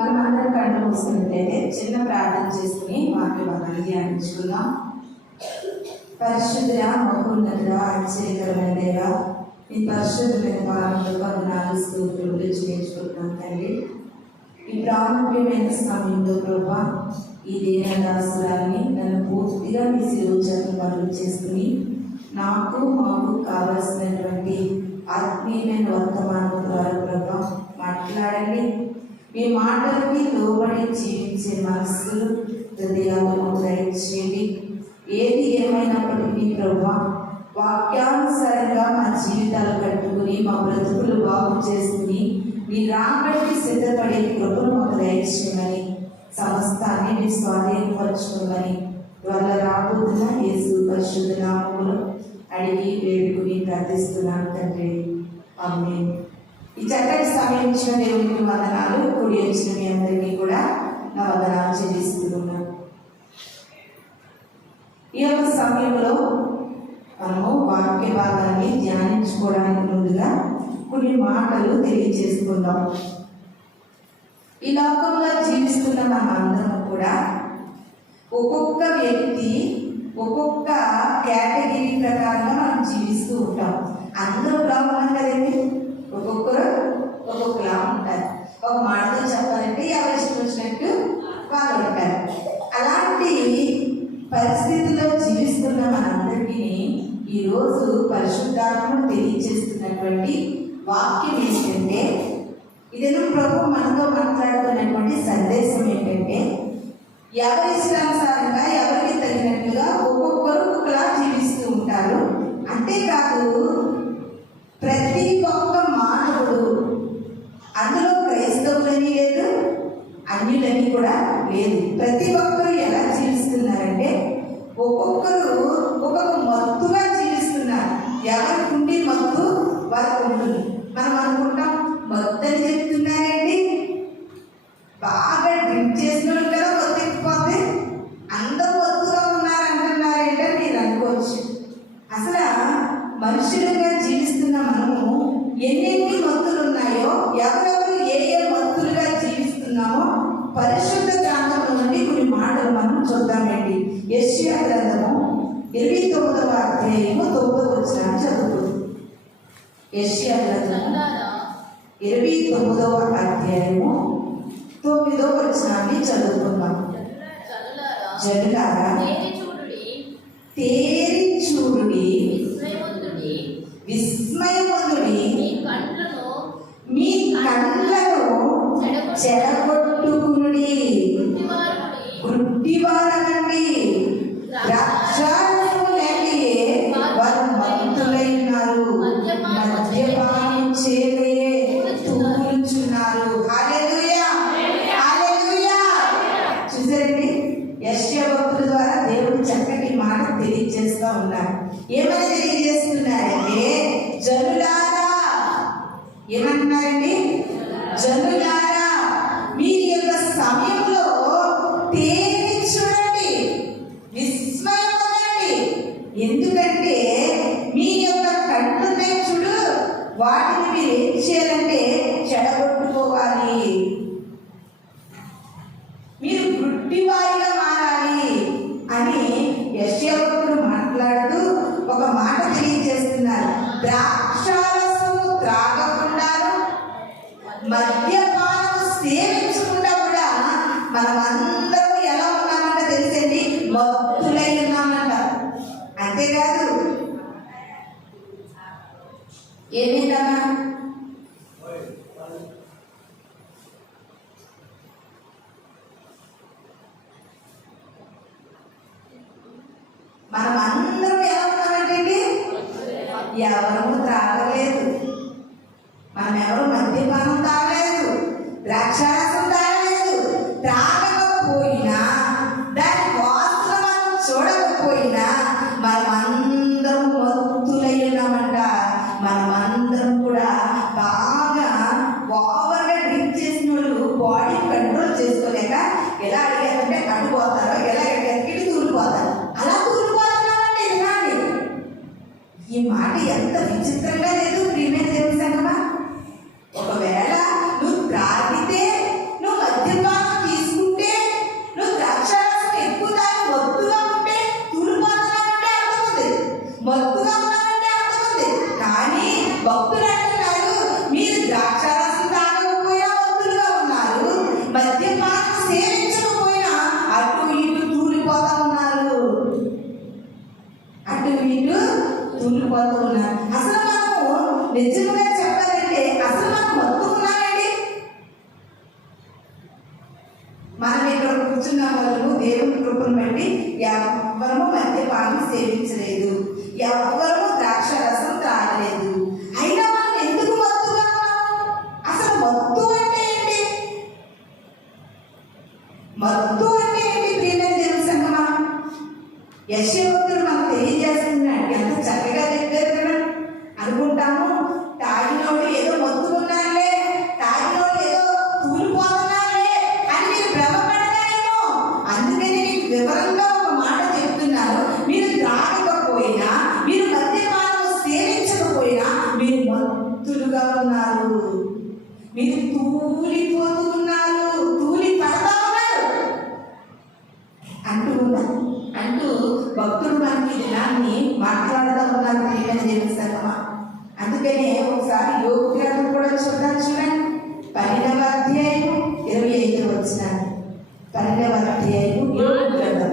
మనం అందరం కళ్ళు మూసుకున్నట్లయితే చిన్న ప్రార్థన చేసుకుని వాక్య భాగాన్ని ధ్యానించుకుందాం. పరిశుద్ధ మహోన్నత ఆశ్చర్యకరమైన దేవ, ఈ పరిశుద్ధమైన పాలనలో వందనాలు స్తోత్రములు చెల్లించుకుంటున్నాం తండ్రి. ఈ ప్రాముఖ్యమైన సమయంలో ప్రభా, ఈ దేవదాసురాన్ని నన్ను పూర్తిగా మీ శిరోజాన్ని పనులు చేసుకుని మాకు కావలసినటువంటి ఆత్మీయమైన వర్తమానం ద్వారా ప్రభా మాట్లాడండి. మీ మాటలకి లోబడి జీవించే మనస్సులు హృదయాలను దయచేయండి. ఏది ఏమైనప్పటికీ ప్రభా, వాక్యానుసారంగా మా జీవితాలు కట్టుకుని మా బ్రతుకులు బాగు చేసుకుని మీ రాబట్టి సిద్ధపడే కృపను మాకు దయచేయమని, సమస్తాన్ని మీ స్వాధీనపరచుకోమని వల్ల రాబోతున్న యేసు పరిశుద్ధ నామములో అడిగి వేడుకుని ప్రార్థిస్తున్నాను తండ్రి. ఆమేన్. ఈ చక్కటి సమయం ఇచ్చిన దేవునికి వందనాలు. కూడి వచ్చిన మీ అందరికీ కూడా నా వందనాలు చెల్లిస్తున్నాను. ఈ యొక్క సమయంలో మనము వాక్య భాగాన్ని ధ్యానించుకోవడానికి ముందుగా కొన్ని మాటలు తెలియజేసుకుందాం. ఈ లోకంలో జీవిస్తున్న మనందరం కూడా ఒక్కొక్క వ్యక్తి ఒక్కొక్క కేటగిరీ ప్రకారంగా మనం జీవిస్తూ ఉంటాం. అందరూ ఒకలా ఉన్నాం కదండి, ఒక్కొక్కరు ఒక్కొక్కలా ఉంటారు. ఒక మాటతో చెప్పాలంటే ఎవరు ఇష్టం వచ్చినట్టు వాళ్ళు ఉంటారు. అలాంటి పరిస్థితుల్లో జీవిస్తున్న మనందరికీ ఈరోజు పరిశుద్ధాత్మను తెలియజేస్తున్నటువంటి వాక్యం ఏంటంటే, ఇదేదో ప్రభు మనతో మాట్లాడుతున్నటువంటి సందేశం ఏంటంటే, ఎవరి ఇష్టానుసారంగా ఎవరికి తగినట్టుగా ఒక్కొక్కరు ఒక్కొక్కలా జీవిస్తూ ఉంటారు. అంతేకాదు, ప్రతి ఒక్క మానవుడు, అందులో క్రైస్తవులని లేదు, అన్యులని కూడా లేదు, ప్రతి ఒక్కరు ఎలా జీవిస్తున్నారంటే ఒక్కొక్కరు ఒక్కొక్క మత్తుగా జీవిస్తున్నారు. ఎవరికి ఉండి మత్తు వారికి ఉంటుంది. మనం అనుకుంటాం మత్తు అని చెప్తున్నారండి, బాగా డ్రింక్ చేసిన వాళ్ళు కదా మత్తు ఎక్కిపోతే అందరూ మత్తుగా ఉన్నారంటున్నారంటే మీరు అనుకోవచ్చు. అసలు మనుషులుగా జీవిస్తున్న మనము ఎన్నెన్ని మత్తులు ఉన్నాయో, ఎవరెవరు ఏ ఏ మత్తులుగా జీవిస్తున్నామో పరిశుద్ధ గ్రంథం నుండి కొన్ని మాటలు మనం చూద్దామండి. యెషయా గ్రంథము 29వ అధ్యాయము 9వ వచనం చదువుతుంది. యెషయా గ్రంథము 29వ అధ్యాయము 9వ వచనాన్ని చదువుకుందాం. జనులారా తేరి చూడుడి, విస్మయవంతుడి, మీ కండ్లను చెడగొట్టుకునుడి, గుడ్డివారనండి, ద్రాక్షారసము లేకయే వారు మత్తులై ఉన్నారు, మద్యపానం చేయకయే తూలుచున్నారు. హల్లెలూయా, హల్లెలూయా. చూసారండి, యెషయా భక్తుల ద్వారా దేవుడు చక్కటి మాట తెలియజేస్తూ ఉన్నారు. ఏమని తెలియజేస్తున్నారంటే, జనులారా, ఏమంటున్నారండి? జనులారా, మీ యొక్క సమయంలో తేరి చూడండి, విస్మయపడండి. ఎందుకంటే మీ యొక్క కంట్లున్నాయి చూడు, వాటిని మీరు ఏం చేయాలంటే చెడగొట్టుకోవాలి. మీరు గుడ్డివారిగా మారాలి అని యెషయా భక్తుడు మాట్లాడుతూ ఒక మాట తెలియజేస్తున్నారు. ద్రాక్షారసము త్రాగకుండాను, మద్యపానము సేవించకుండా కూడా మనమందరం ఎలా ఉన్నామంట తెలుసండి? మత్తులై ఉన్నామంట. అంతేకాదు, ఏమిటన్నా మనం అందరం ఎలా ఉన్నామంటండి? ఎవరు త్రాగలేదు, మనం ఎవరు మద్యపానం తాగలేదు, ద్రాక్షారసం తాగలేదు. త్రాగకపోయినా, దాని వాసన మనం చూడకపోయినా మనమందరం మత్తులై ఉన్నామంట. మనమందరం కూడా బాగా ఓవర్గా డ్రింక్ చేసిన వాళ్ళు బాడీ కంట్రోల్ చేసుకోలేక ఎలా అడిగారంటే అడ్డుపోతారో, ఎలా అడిగారు తూలిపోతారు. అలా తూలిపోతున్నామంటే వినాలి. ఈ మాట ఎంత విచిత్రంగా లేదు ప్రియమైన దేవుని సంగమా? ఒకవేళ నువ్వు త్రాగితే, నువ్వు మద్యం కూర్చున్న వాళ్ళు దేవుని కృపను బట్టి ఎవ్వరము మద్యపానం సేవించలేదు, ఎవ్వరము ద్రాక్ష రసం తాగలేదు. అయినా మనం ఎందుకు మత్తుగా ఉన్నాము? అసలు మత్తు అంటే ఏంటి? మత్తు అంటే ఏంటి? ప్రియమైన దేవుని సంగమా, యెషయాభక్తుడు మనకు తెలియజేస్తున్నాడు. ఎంత చక్కగా చెప్పారు కదా. అనుకుంటాము తాగినోడు ఏదో మత్తుకున్నారులే, తాగినోడు ఏదో తూలిపోతున్నారులే అని మీరు భ్రమపడతారేమో. అందుకని మీకు వివరంగా ఒక మాట చెప్తున్నాను. మీరు త్రాగకపోయినా, మీరు మద్యపానం సేవించకపోయినా మీరు మత్తులుగా ఉన్నారు, మీరు తూలిపోతూ ఉన్నారు, తూలి పడతా ఉన్నారు అంటూ భక్తుడు మనకి దినాన్ని మాట్లాడుతూ ఉన్నారు. ప్రియమైన దేవుని సంగమా, అందుకనే ఒకసారి యోగు గ్రంథం కూడా చూడండి. 12వ అధ్యాయము 25వ వచనం. 12వ అధ్యాయము యోగు గ్రంథం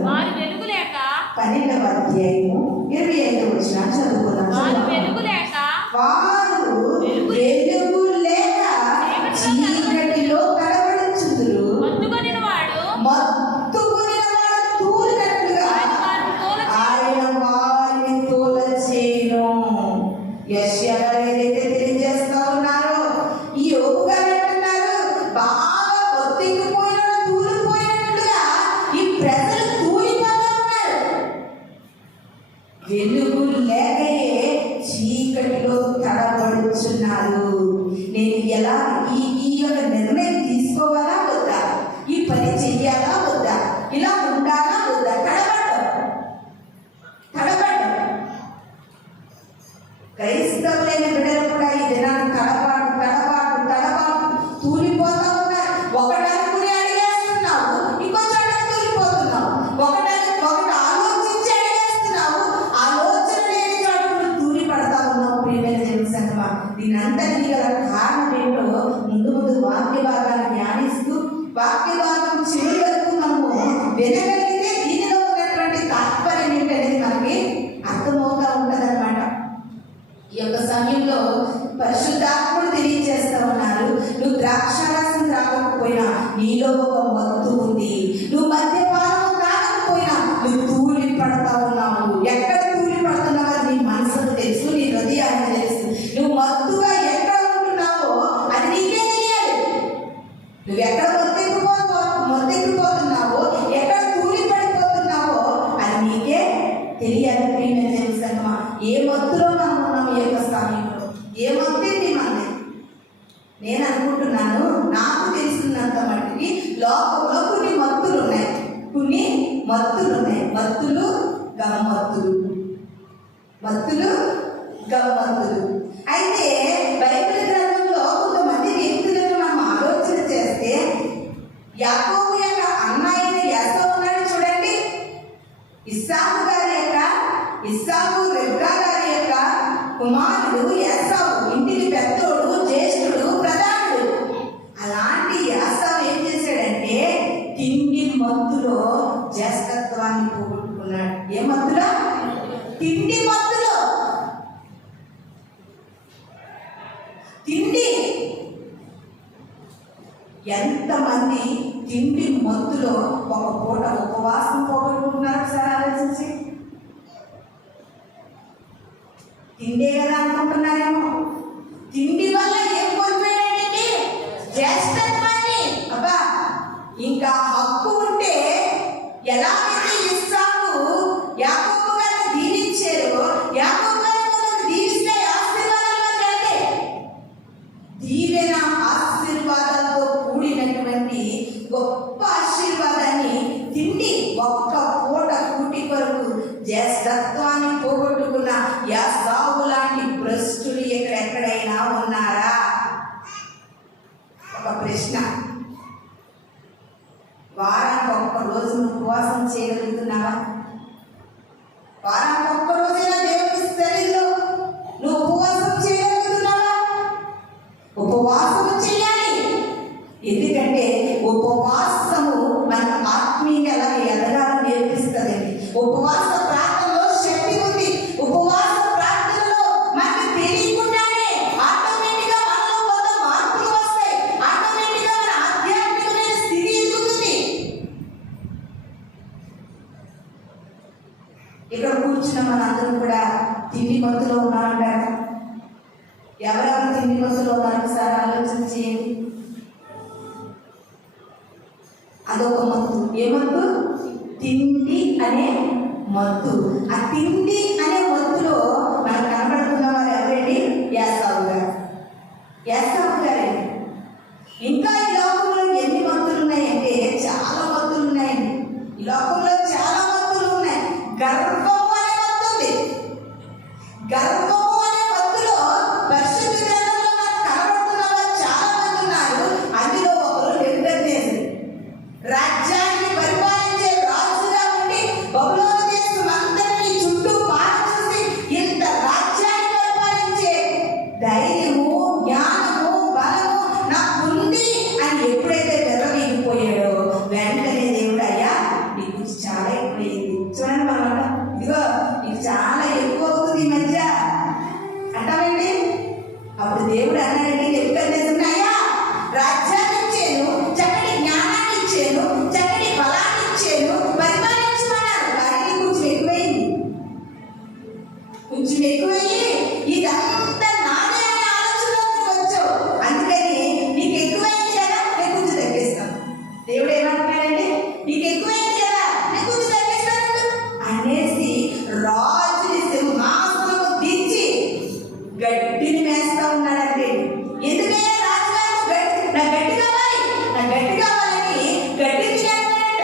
12వ అధ్యాయము 25వ వచనం చదువుకున్నాం. వారు వెలుగు లేక చీకటిలో తడబడుచుందురు, మత్తుకొనినవాడు తూలినట్లుగా ఆయన వారిని తోలచేయును. యెషయా గారు ఏదైతే తెలియజేస్తా ఉన్నారో, ఈ యోగు గారు అంటున్నారు, బాగా ఒత్తికిపోయిన తూలిపోయినట్లుగా ఈ ప్రజలు తూలిపోతూ ఉన్నారు. వెలుగు లేకయే చీకటిలో తడబడుచున్నారు. నేను ఎలా ఈ యొక్క నిర్ణయం తీసుకోవాలా వద్దా, ఈ పని చెయ్యాలా వద్దా, ఇలా ఉండాలా వద్దా, తడబడ్డం. క్రైస్తవులైన బిడ్డలు కూడా ఈ దినాన్ని తడబాటు తూలిపోతా ఉన్నారు. ఒకటి అనుకుని అడిగేస్తున్నావు, ఇంకో చోట తూలిపోతున్నావు. ఒకటి ఆలోచించి అడిగేస్తున్నావు, ఆలోచన లేని చోట తూలి పడతా ఉన్నావు. ప్రియమైన దేవుని సంగమా, దీనంతటికీ గల కారణం ఏంటో ముందు వాక్య భాగాన్ని ధ్యానిస్తూ, వాక్య భాగం చివరి వరకు మనము వినగలిగితే దీనిలో ఉన్నటువంటి తాత్పర్యం ఏంటనేది మనకి అర్థమవుతా ఉంటుందన్నమాట. ఈ యొక్క సమయంలో పరిశుద్ధాత్ముడు తెలియజేస్తా ఉన్నారు, నువ్వు ద్రాక్షారసం త్రాగకపోయినా నీలో ఒక మత్తు ఉంది. నువ్వు మద్యపానం తాగకపోయినా నువ్వు తూలి పడతా ఉన్నావు. ఎక్కడ తూలి పడుతున్నావో నీ మనసుకు తెలుసు, నీ హృదయానికి తెలుసు. నువ్వు మత్తుగా ఎక్కడ ఉంటున్నావో అది నీకే తెలియాలి. నువ్వు ఎక్కడ మొత్తెక్కిపోతున్నావో, ఎక్కడ తూలి పడిపోతున్నావో అది నీకే తెలియాలి. ప్రియమైన దేవుని సంగమా, ఏ మత్తులో మనం ఉన్నాము? ఈ యొక్క సమయంలో ఏ మత్తుంది మనది? నేను అనుకుంటున్నాను, నాకు తెలిసినంత మట్టికి లోకంలో కొన్ని మత్తులు ఉన్నాయి. గమ్మత్తులు. అయితే బైబిల్ గ్రంథంలో కొంతమంది వ్యక్తులను మనం ఆలోచన చేస్తే, యాకోబు యొక్క అన్నయ్య యాకోబు ఉన్నాడు చూడండి, ఇస్సాకు రెబ్కా గారి యొక్క కుమారుడు యాకోబు, ఇంటికి పెద్దోడు, జ్యేష్ఠుడు, ప్రధానుడు. అలాంటి యాకోబు ఏం చేశాడంటే తిండి మత్తులో జ్యేష్ఠత్వాన్ని పోగొట్టుకున్నాడు. ఏ మత్తులో? తిండి మత్తులో. తిండి ఎంతమంది తిండి మత్తులో ఒక పూట ఉపవాసం పోగొట్టుకుంటున్నారు సార్ ఆలోచించి. తిండే కదా అనుకుంటున్నారేమో. తిండి వల్ల ఏం కోల్పోయాడండి? జ్యేష్ఠత్వాన్ని. అబ్బా, ఇంకా హక్కు ఉంటే ఎలాగైతే ఇస్సాకు యాకోబు గారిని దీవించారో, యాకోబు గారిని దీవిస్తే ఆశీర్వాదాలు కలిగే. దీవెన ఆశీర్వాదాలతో కూడినటువంటి గొప్ప ఆశీర్వాదాన్ని తిండి ఒక్క పూట కూటి కొరకు జ్యేష్ఠత్వాన్ని పోగొట్టుకున్న యాకోబు లాంటి భ్రష్టులు ఎక్కడెక్కడైనా ఉన్నారా? ఒక ప్రశ్న. వారానికి ఒక్క రోజు ఉపవాసం చేయగలుగుతున్నావా? వారానికి ఒక్క రోజైనా దేవుని సన్నిధిలో నువ్వు ఉపవాసం చేయగలుగుతున్నావా? ఉపవాసం చేయాలి. ఎందుకంటే ఉపవాసము మన ఆత్మీయంగా ఎలా ఎదగాలని నేర్పిస్తుందండి. ఉపవాస ప్రార్థనలో శక్తి ఉంది. ఉపవాస ప్రార్థనలో మనకు తెలియకుండానే ఆటోమేటిక్గా మనలో కొంత మార్పులు వస్తాయి. ఆటోమేటిక్గా మన ఆధ్యాత్మికమైన స్థితి ఎదుగుతుంది. మనందరం కూడా తిండి మత్తులో ఉన్నామంటారు. ఎవరెవరు తిండి మత్తులో ఉన్నారు ఒకసారి ఆలోచన చేయండి. అదొక మత్తు. ఏ మత్తు? తిండి అనే మత్తు. ఆ తిండి అనే మత్తులో మనకు కనబడుతున్న వారు ఎవరండి? యాసావు గారు. యాసావు గారే. ఇంకా ఈ లోకంలో ఎన్ని మత్తులు ఉన్నాయంటే చాలా మత్తులు ఉన్నాయండి. ఈ లోకంలో చాలా మత్తులు ఉన్నాయి. గర్వము అనే మత్తు ఉంది. గర్వము అనే మత్తులో పరిశుద్ధ గ్రంథంలో మనకు కనబడుతున్న వారు చాలా మంది ఉన్నారు. అందులో ఒకరు నెబుకద్నెజరు. రాజ్యాన్ని పరిపాలించే రాజుగా ఉండి బబులోను దేశం అంతటినీ చుట్టూ పారదూసి ఇంత రాజ్యాన్ని పరిపాలించే ధైర్యము, జ్ఞానము, బలము నాకుంది అని ఎప్పుడైతే విర్రవీగిపోయాడో వెంటనే దేవుడు అయ్యా నీకు చాలా ఎక్కువైంది. చూడండి మనం ఇదిగో నీకు చాలా ఎక్కువ అవుతుంది ఈ మధ్య అంటామండి. అప్పుడు దేవుడు అన్నాడండి నెబుకద్నెజరుని, అయ్యా రాజ్యాన్ని ఇచ్చాను, చక్కటి జ్ఞానాన్ని ఇచ్చాను, చక్కటి బలాన్ని ఇచ్చాను, పరిపాలించమన్నాను. కానీ కొంచెం ఎక్కువైంది. కొంచెం ఎక్కువయ్యి ఇదంతా నాదే అనే ఆలోచనలోకి వచ్చావు. అందుకని నీకు ఎక్కువైంది కదా నేను కొంచెం తగ్గిస్తాను. దేవుడు ఏమంటున్నాడండి? నీకు ఎక్కువైంది కదా నేను కొంచెం తగ్గిస్తాను అనేసి రాజుని సింహాసనము దించి గడ్డిని మేస్తా ఉన్నాడంటే. ఎందుకయ్యా రాజుగారు నా గడ్డి కావాలి, నా గడ్డి కావాలని గడ్డి తినేస్తాడంట.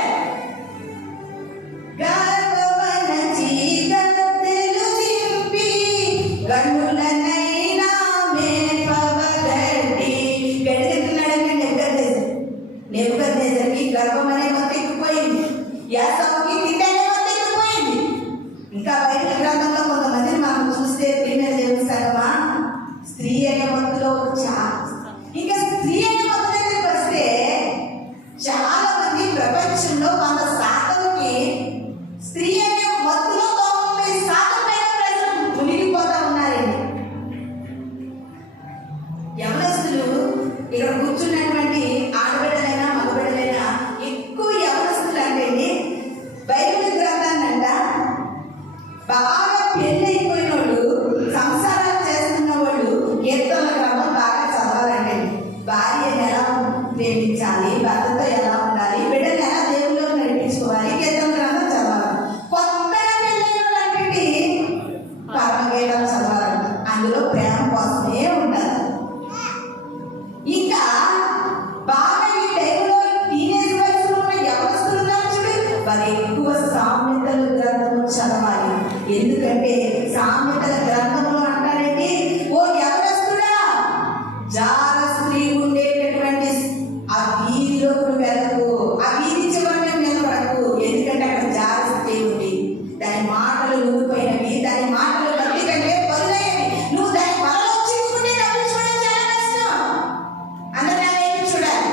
గర్వమనచి గద్దెలు దింపి గనులనైనా మేపవగడ్డి. గడ్డి తింటున్నాడంటే నెబుకద్నెజరుకి గర్వం అనే మత్తు ఎక్కిపోయింది. యాసావుకి తిండి అనే మత్తు ఎక్కిపోయింది. ఇంకా బైబిల్ గ్రంథంలో కొంతమందిని మనం చూస్తే ప్రియమైన దేవుని సంగమా, స్త్రీ అనే మత్తులో ఇంకా స్త్రీ అనే మత్తు దగ్గరికి వస్తే చాలా మంది ప్రపంచంలో 100% స్త్రీ అనే మత్తులో 90% పైన ప్రజలు మునిగిపోతా ఉన్నారండి. యవనస్తులు ఇక్కడ కూర్చున్నటువంటి ఆడబిడ్డలైనా మగబిడ్డలైనా ఎక్కువ యవనస్తులు అంటే బైబిల్ గ్రంథాన్ని అంట బాగా పెళ్లి అయిపోయిన వాళ్ళు, సంసారాలు చేస్తున్న వాళ్ళు కీర్తనల గ్రంథం బాగా చదవాలండి. భార్యను ఎలా ప్రేమించాలి, భర్తతో ఎలా ఉండాలి, బిడ్డను ఎలా దేవుల్లో నడిపించుకోవాలి, కీర్తన గ్రంథం చదవాలి. కొత్తగా పెళ్ళైన వాళ్ళంటే పరమగీతాలు చదవాలంట. అందులో ప్రేమ కోసమే ఉండాలి. ఇంకా బాగా ఈ టైంలో టీనేజ్ వయసులో ఉన్న యవనస్తులు ఉన్నారు చూడు, వారు ఎక్కువ సామెతల గ్రంథము చదవాలి. ఎందుకంటే సామెతల గ్రంథంలో అంటారంటే, ఓ యవనస్తుడా జార స్త్రీ ఉండేటటువంటి ఆ వీధిలో వెళ్ళకు, ఆ వీధి చివరన నిలబడకు. ఎందుకంటే అక్కడ జార స్త్రీ ఉంది. దాని మాటలు ఊడిపోయినవి, దాని మాటలు కత్తి కంటే బరులైనవి. నువ్వు దాని వలలో చిక్కుకుంటే తప్పించుకోవడం చాలా కష్టం. అందరూ నా వైపు చూడాలి.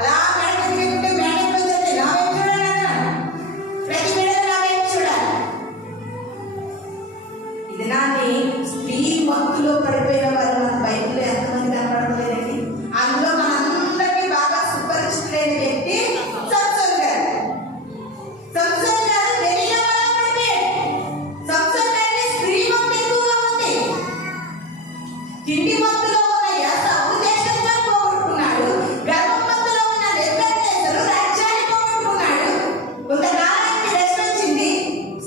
అలా మేడం తిరుగుతుంటే మేడం వచ్చేది నా వైపు చూడాలి అన్నాడు. ప్రతి మేడం నా వైపు చూడాలి. ఇది నాని స్త్రీ మత్తులో పడిపోయిన వారు మన బైబిల్లో ఎంతమంది కనపడలేదండి. అందులో మనందరికీ బాగా సుపరిచితులైన వ్యక్తి సంసోను గారు. సంసోను గారు దెలీలా వల్ల పడిపోయాడు. సంసోను గారికి స్త్రీ మత్తు ఎక్కువగా ఉంది. తిండి మత్తులో ఉన్న యాసావు దేశాన్ని పోగొట్టుకున్నాడు. గర్వం మత్తులో ఉన్న నెబుకద్నెజరు రాజ్యాన్ని పోగొట్టుకున్నాడు. కొంతకాలానికి రెస్ట్ వచ్చింది.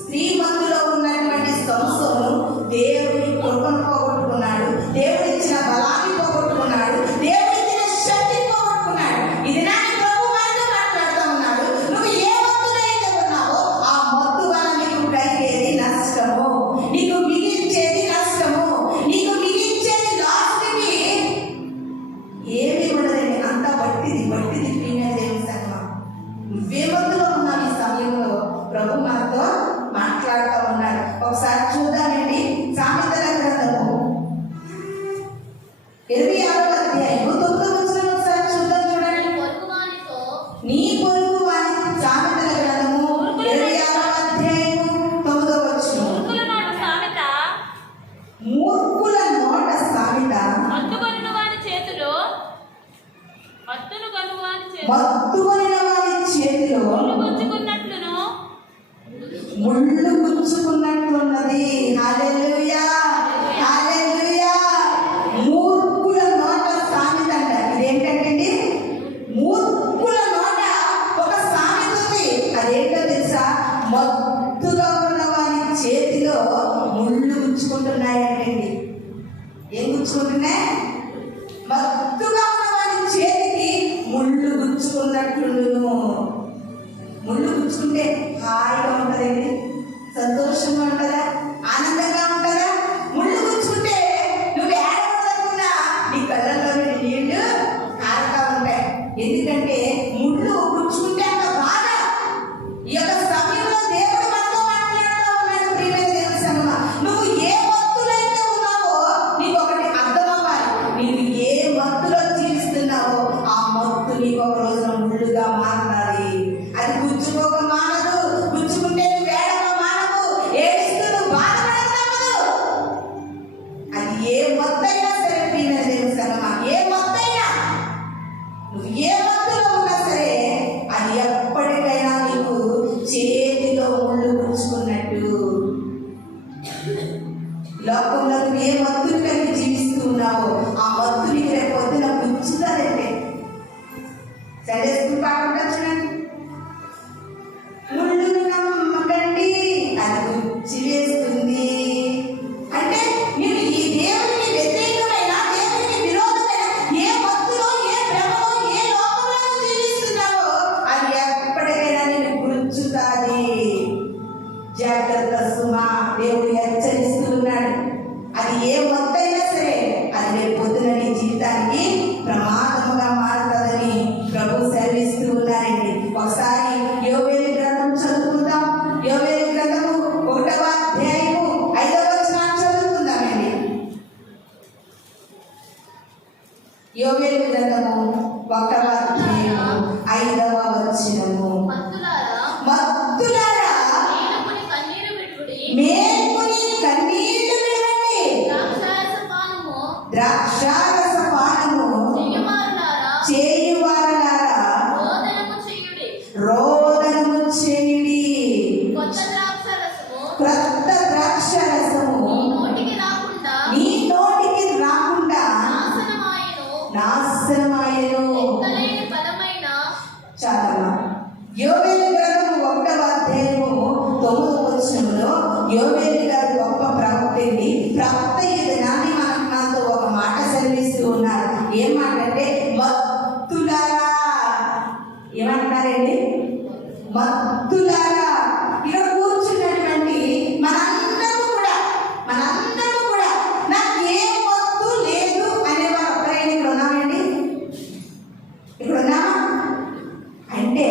స్త్రీ మత్తులో ఉన్నటువంటి సంసోను దేవుని కృపను పోగొట్టుకున్నాడు. దేవుడు ఇచ్చిన బలాన్ని పోగొట్టుకున్నాడు. దేవుడు ఇచ్చిన శక్తిని పోగొట్టుకున్నాడు. ఇది నా ప్రభు వారితో మాట్లాడుతూ ఉన్నాడు. నువ్వు ఏ మత్తులో అయితే ఉన్నావో ఆ మత్తు వల్ల నీకు కలిగేది నష్టము, నీకు మిగిల్చేది నష్టము, నీకు మిగిల్చేది లాస్ట్కి ఏమి ఉండదండి. అంత బట్టిది ప్రియమైన దేవుని సంగమా, నువ్వే మత్తులో ఉన్నావు. ఈ సమయంలో ప్రభు మనతో మాట్లాడుతూ ఉన్నాడు. ఒకసారి చూద్దామండి సామెతల గ్రంథము 26వ అధ్యాయము 9వ వచనం ఒకసారి చూద్దాం. చూడండి. నీ పొరుగు వాని సామెతల గ్రంథము 26వ అధ్యాయము 9వ వచనం. మూర్ఖుల నోట సామెత మత్తుకొనిన వారి చేతిలో పుచ్చుకున్నట్లును ముళ్ళు గుచ్చుకున్నట్లున్నది. హల్లెలూయా, హల్లెలూయా. మూర్ఖుల నోట సామెత అంట. ఇదేంటంటే మూర్ఖుల నోట ఒక సామెత ఉంది. అదేంటో తెలుసా? మత్తుగా ఉన్న వారి చేతిలో ముళ్ళు గుచ్చుకుంటున్నాయండి. ఏం గుచ్చుకుంటున్నాయి? మత్తుగా ఉన్న వారి చేతికి ముళ్ళు గుచ్చుకున్నట్లును. ముళ్ళు గుచ్చుకుంటే హాయిగా ఉంటుందండి, సంతోషంగా ఉంటుందా, ఆనందంగా ఉంటుందా? ముళ్ళు గుచ్చుకుంటే నువ్వు ఏడవకుండా నీ కళ్ళల్లో నీళ్లు కారుతా ఉంటాయి. ఎందుకంటే ముళ్ళు గుచ్చుకుంటే అంత బాధ. ఈ యొక్క సమయంలో దేవుడు మనతో మాట్లాడుతూ ఉన్నాడు. ప్రియమైన దేవుని సంగమా, నువ్వు ఏ మత్తులైతే ఉన్నావో నీకు ఒకటి అర్థం అవ్వాలి. నీవు ఏ మత్తులో జీవిస్తున్నావో ఆ మత్తు నీకు ఒక రోజున ముళ్ళుగా మారుతుంది. అది గుచ్చుకోక మానదు. గుచ్చుకుంటే నువ్వు ఏడవ మానవు, ఏడుస్తూ నువ్వు బాధపడతావు. అది ఏ మత్తైనా సరే ప్రియమైన దేవుని సంగమా, ఏ మత్తైనా నువ్వు ఏ మత్తులో ఉన్నా సరే అది ఎప్పటికైనా నీకు చేతిలో ముళ్ళు గుచ్చుకున్నట్టు. లోకంలో నువ్వు ఏ మత్తుని కలిగి జీవిస్తూ ఉన్నావో ఆ మత్తు నీకు రేపు పొద్దున గుచ్చుతాదంటే. సండే స్కూల్ పాట ఉంటుంది చూడండి, ముళ్ళును నమ్మకండి అది గుచ్చి వేస్తుంది. అంటే మీరు ఈ దేవునికి వ్యతిరేకమైన, దేవునికి విరోధమైన ఏ మత్తులో, ఏ భ్రమలో, ఏ లోకంలో జీవిస్తున్నావో అది ఎప్పటికైనా నేను గుచ్చుతాది. జాగ్రత్త సుమా, దేవుడు హెచ్చరిస్తూ ఉన్నాడు. అది ఏ మత్తైనా సరే అది రేపు పొద్దున నీ జీవితానికి ప్రమాదముగా మారుతుందని ప్రభు సెలవిస్తూ ఉన్నారండి. ఒకసారి యోవేలు గ్రంథం చదువుకుందాం. యోవేలు గ్రంథము 1వ అధ్యాయము 5వ వచనం చదువుకుందామండి. యోవేలు గ్రంథము 1వ అధ్యాయము 5వ వచనము. మత్తులారా మేల్కొని కన్నీళ్లు విడవండి, ద్రాక్షారస పానము చేయువారలారా రోదనము చేయుడి. క్రొత్త ద్రాక్షరసము నీ నోటికి రాకుండా నాశనమాయెను. చాలమ్మా. యోవేలు గ్రంథము 1వ అధ్యాయము 9వ వచనంలో యోవేలు గారు గొప్ప ప్రవక్త అండి. ప్రవక్త ఈ దినాన్ని మనతో ఒక మాట సెలవిస్తూ ఉన్నారు. ఏం మాట అంటే మత్తులారా. ఏమంటున్నారండి? మత్తులారా. ఇక్కడ కూర్చున్నటువంటి మనందరూ కూడా నాకు ఏ మత్తు లేదు అనేవారు ఒక్కరైనా ఇక్కడ ఉన్నామండి? ఇక్కడ ఉన్నామా? అంటే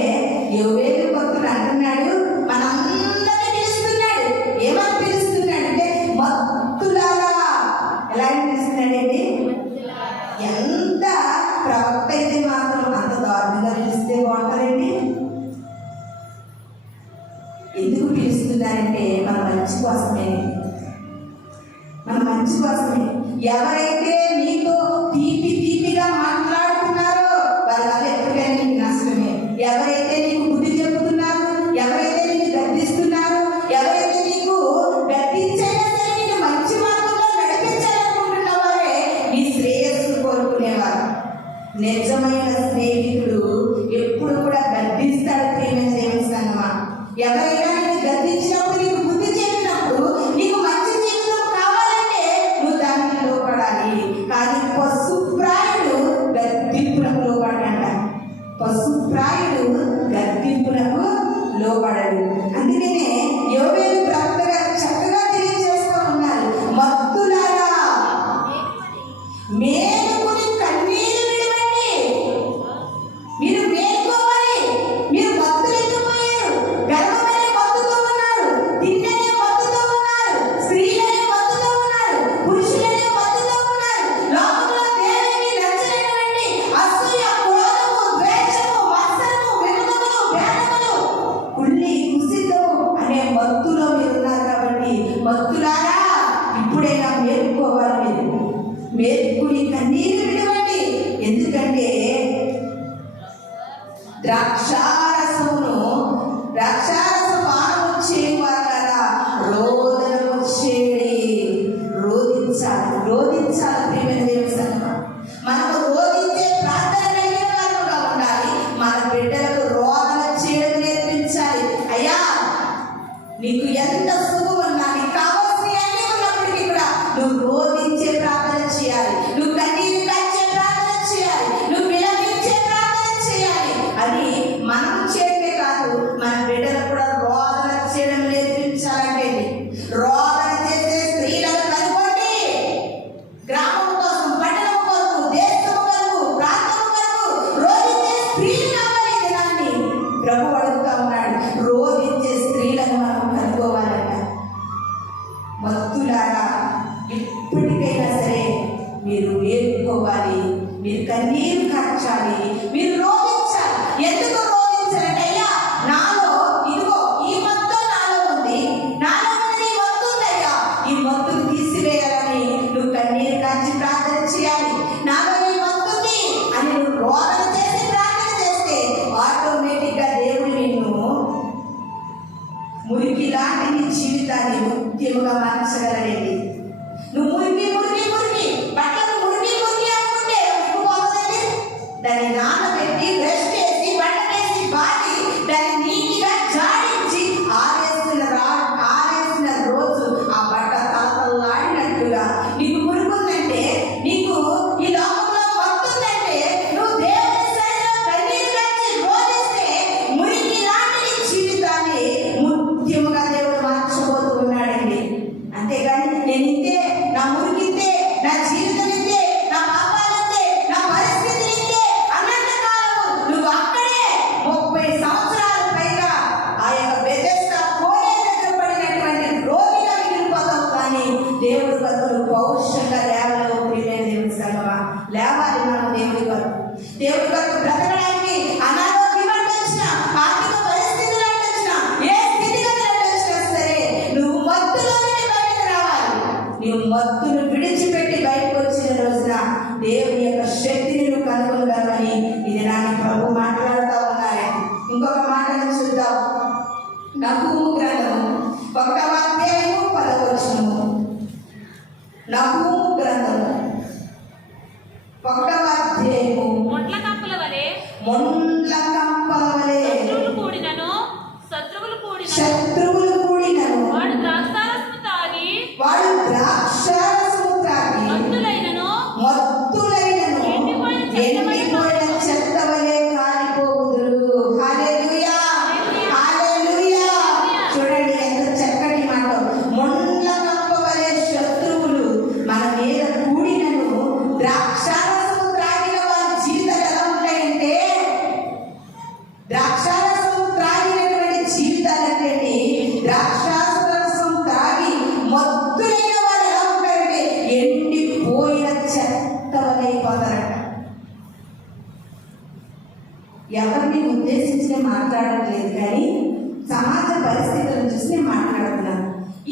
యోవేలు భక్తుడు అంటున్నాడు, మనందరినీ పిలుస్తున్నాడు. ఏమని పిలుస్తున్నాడు అంటే మత్తులారా. ఎలా పిలుస్తున్నాడండి? ఎంత ప్రవక్త అయితే మాత్రం అంత దారుణంగా పిలిస్తే బాగుంటుందండి. ఎందుకు పిలుస్తున్నారంటే మన మంచి కోసమే. ఎవరైతే నీతో తీపిగా మాట్లాడుతున్నారో వారి వల్ల ఎప్పటికైనా నీకు నష్టమే. ఎవరైతే నీకు బుద్ధి చెబుతున్నారు, ఎవరైతే నీకు గద్దిస్తున్నారు, ఎవరైతే నీకు గద్దించైనా సరే నీకు మంచి మార్గంలో నడిపించాలనుకుంటున్న వారే నీ శ్రేయస్సు కోరుకునేవారు. నిజమైన స్నేహితుడు ఎప్పుడు కూడా గద్దిస్తాడు. ప్రియమైన దేవుని సంగమా, ఎవరైనా నీకు గద్దించినప్పుడు, నీకు బుద్ధి చెప్పినప్పుడు, నీకు మంచి జీవితం కావాలంటే నువ్వు దానికి లోపడాలి. కానీ పశుప్రాయుడు గద్దింపునకు లోపడంట. పశుప్రాయుడు గద్దింపునకు లోపడడు. అందుకనే యోవేలు ప్రవక్త గారు చక్కగా తెలియజేస్తూ ఉన్నారు. మత్తులారా మేలుకొని కన్నీరు విడవండి. మీరు మేల్కోవాలి. మీరు మత్తులెక్కిపోయారు. గర్వమనే మత్తుతో ఉన్నారు, తిన్ననే మత్తుతో ఉన్నారు, స్త్రీలనే మత్తుతో ఉన్నారు, పురుషులనే మత్తుతో ఉన్నారు. లోకంలో దేవునికి నచ్చనటువంటి అసూయ, క్రోధము, ద్వేషము, మత్సరము, విరోధములు, భేదములు, కుళ్ళి కుసితము అనే మత్తులో మీరు ఉన్నారు. కాబట్టి మత్తులారా ఇప్పుడైనా మేలుకోవాలి. మీరు మేలుకుని కన్నీరు విడవండి. ఎందుకంటే ద్రాక్షారస పానము చేయవారు ఎంత సుఖం ఉన్నా, నీకు కావాల్సిన అన్ని ఉన్నప్పటికీ కూడా నువ్వు రోధించే ప్రార్థన చేయాలి, నువ్వు కన్నీరు కాచే ప్రార్థన చేయాలి, నువ్వు విలపించే ప్రార్థన చేయాలి. అది మనం చేయడమే కాదు, మన బిడ్డలు కూడా రోదన చేయడం నేర్పించాలంటే. రోదన చేసే స్త్రీలను కనుకోండి. గ్రామం కోసం, పట్టణం కొరకు, దేశం కొరకు, ప్రాంతం కొరకు రోధించే స్త్రీలు కావాలి. దినాన్ని ప్రభు అడుగుతా ఉన్నాడు, రోధించే స్త్రీలను మనం కనుక్కోవాలట. భక్తులారా, ఇప్పటికైనా సరే మీరు నేర్చుకోవాలి, మీరు కన్నీరు కార్చాలి, మీరు రోధించాలి. ఎందుకు రోధించాలంటే, అయ్యా నాలో ఇదిగో ఈ మొత్తం నాలో ఉంది, నాలో ఉన్నది ఈ మొత్తం ఉందయ్యా, ఈ మొత్తం తీసివేయాలని నువ్వు కన్నీరు కార్చి ప్రార్థన చేయాలి. నాలో ఈ మొత్తం ఉంది అని నువ్వు రోదన చేసి ప్రార్థన చేస్తే ఆటోమేటిక్గా దేవుడు నిన్ను మురికి లాంటి నీ జీవితాన్ని ముఖ్యముగా మార్చగలడండి. నువ్వు మురికి మురికి మురికి బట్టలు మురికి మురికి అనుకుంటే ఎక్కువవుతుంది. దాన్ని నానబెట్టి బ్రష్ చేసి బట్టలేసి బాటి దాన్ని నీట్గా జాడించి ఆరేసిన రోజు ఆ బట్ట తలతల్లాడినట్టుగా నీకు మురుకుందంటే, నీకు ఈ లోకంలో వస్తుందంటే, నువ్వు దేవుని సన్నిధిలో కన్నీరు కార్చి రోధిస్తే మురికి లాంటి నీ జీవితాన్ని ముఖ్యముగా దేవుడు మార్చబోతూ ఉన్నాడండి. అంతేగాని నేను ఇంతే, నా మురికింతే, నా జీవితం ఇంతే, నా పాపాలంతే, నా పరిస్థితి ఇంతే అన్నంత కాలము నువ్వు అక్కడే 30 సంవత్సరాల పైగా ఆ యొక్క బెతెస్దా కోనే దగ్గర పడినటువంటి రోగిగా మిగిలిపోతావు. కానీ దేవుడి కొరకు పౌరుషంగా లేవలేవు. ప్రియమైన దేవుని సంగమా, లేవాలి మనం దేవుడి కొరకు. దేవుడి కొరకు బ్రతకడానికి అనారోగ్యం అంటొచ్చినా, ఆర్థిక పరిస్థితులు అంటొచ్చినా, ఏ స్థితిగతులు అంటొచ్చినా సరే నువ్వు మత్తులోనే బయటకు రావాలి. నువ్వు మత్తును విడిచిపెట్టి బయటకు వచ్చిన రోజున దేవుని యొక్క శక్తిని నువ్వు కనుగొనగలవని ఇది నాకు ప్రభు మాట్లాడుతూ ఉన్నారు. ఇంకొక మాటను చూద్దాం. నహూము గ్రంథము 1వ అధ్యాయము 10వ వచనము. నహూము గ్రంథము 1వ అధ్యాయము మొండ్ల కంపల వలె శత్రువులు కూడినను వాడు ద్రాక్షారసము తాగి మత్తులైనను ఎండిపోయిన చెత్త వలె కాలిపోవుదురు. హల్లెలూయా, హల్లెలూయా. చూడండి ఎంత చక్కటి మాట. మొండ్ల కంప వలె శత్రువులు మన మీద కూడినను ద్రాక్షారసము త్రాగిన వారి జీవితాలు ఎలా ఉంటాయంటే, ద్రాక్షారసం త్రాగినటువంటి జీవితాలంటే, ద్రాక్షారసం త్రాగి మత్తులైన వారు ఎలా ఉంటారంటే ఎండిపోయిన చెత్త వలె అయిపోతారట. ఎవరిని ఉద్దేశించి మాట్లాడట్లేదు, కానీ సమాజ పరిస్థితులను చూసి నేను మాట్లాడుతున్నాను.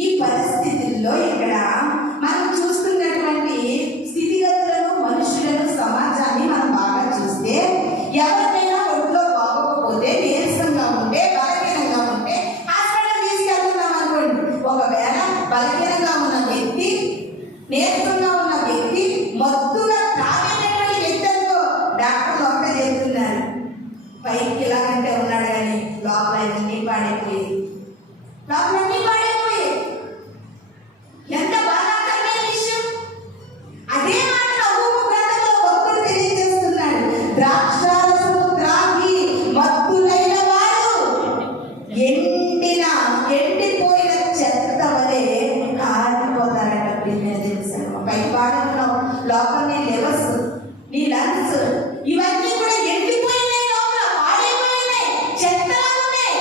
ఈ పరిస్థితుల్లో ఇక్కడ మనం చూస్తున్నటువంటి స్థితిగతులను, మనుషులను, సమాజాన్ని మనం బాగా చూస్తే, ఎవరికైనా ఒంట్లో బాగోకపోతే, నీరసంగా ఉంటే, బలహీనంగా ఉంటే హాస్పిటల్ తీసుకెళ్తున్నాం అనుకోండి. ఒకవేళ బలహీనంగా ఉన్న వ్యక్తి, నీరసంగా ఉన్న వ్యక్తి, మత్తుగా తాగేటటువంటి వ్యక్తులతో డాక్టర్లు ఒక్క చెప్తున్నారు, పైకి ఇలాగంటే ఉన్నాడు కానీ లోపలన్నీ పాడైపోయి ఎంత బాధాకరమైన విషయం. అదే మాట నహూము గ్రంథంలో భక్తుడు తెలియజేస్తున్నాడు. ద్రాక్షారసము త్రాగి మత్తులైన వారు ఎండిపోయిన చెత్త వలె కాలిపోతారట. పై భాగంలో లోపల నీ లెవర్స్, నీ లంగ్స్ ఇవన్నీ కూడా ఎండిపోయినాయి, లోపల పాడైపోయినాయి, చెత్తలా ఉన్నాయి.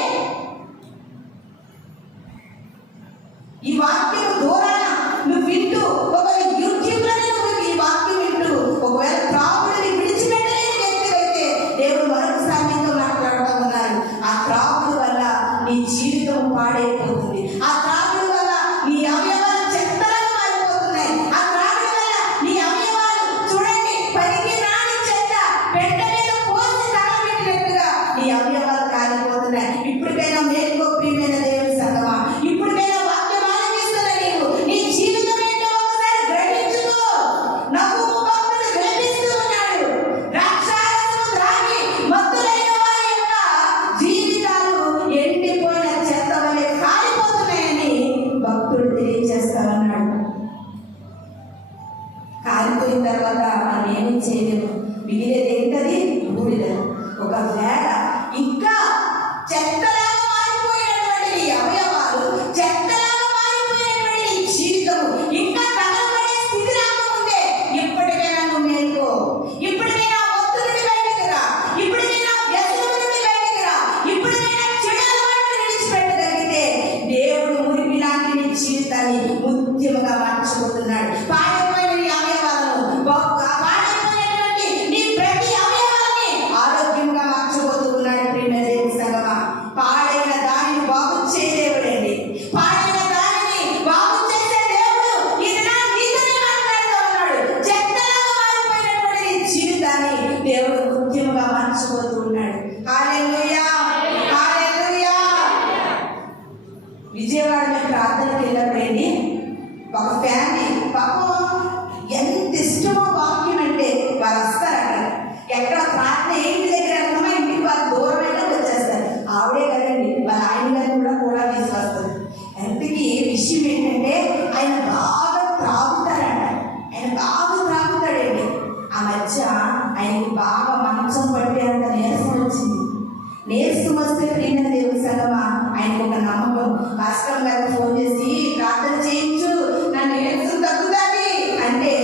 వస్తే ప్రియమైన దేవుని సంగమా ఆయనకు ఒక నమ్మకం. పాస్టర్ గారికి ఫోన్ చేసి ప్రార్థన చేయించు, నన్ను ఏడుస్తూ తగ్గుతుంది అంటే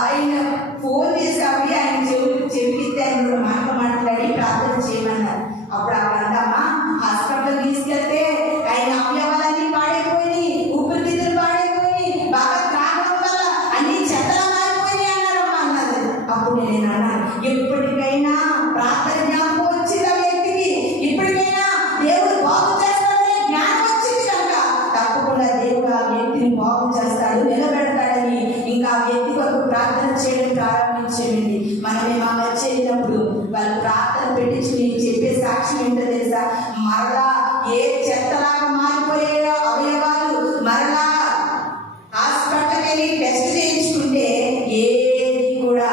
ఆయన ఫోన్ చేసి ఆయన చెవికిస్తే ఆయన కూడా మాట్లాడి ప్రార్థన చేయమన్నారు. అప్పుడు ఆ అంటమ్మా హాస్పిటల్ తీసుకెళ్తే ఆయన అవయవాలన్నీ పాడైపోయి, ఊపిరితిత్తులు పాడైపోయి, బాగా త్రాగడం వల్ల అన్ని చెత్తలా మారిపోయి అన్నారమ్మా అన్నది. అప్పుడు నేను అన్నాను, ఎప్పటికైనా ప్రార్థన జ్ఞాపకం వచ్చింది ఆ వ్యక్తికి, ఇప్పటికైనా దేవుడు బాగు చేస్తాడని జ్ఞానం వచ్చింది కనుక తప్పకుండా దేవుడు ఆ వ్యక్తిని బాగు చేస్తాడు, నిలబెడతాడని ఇంకా ఆ వ్యక్తి వరకు ప్రార్థన చేయడం ప్రారంభించేయండి. మనమే మా మధ్య వెళ్ళినప్పుడు వాళ్ళు ప్రార్థన పెట్టించుకుని చెప్పే సాక్ష్యం ఏంటో తెలుసా? మరలా ఏ చెత్తలాగా మారిపోయాయో అవయవాలు మరలా హాస్పిటల్కి వెళ్ళి టెస్ట్ చేయించుకుంటే ఏది కూడా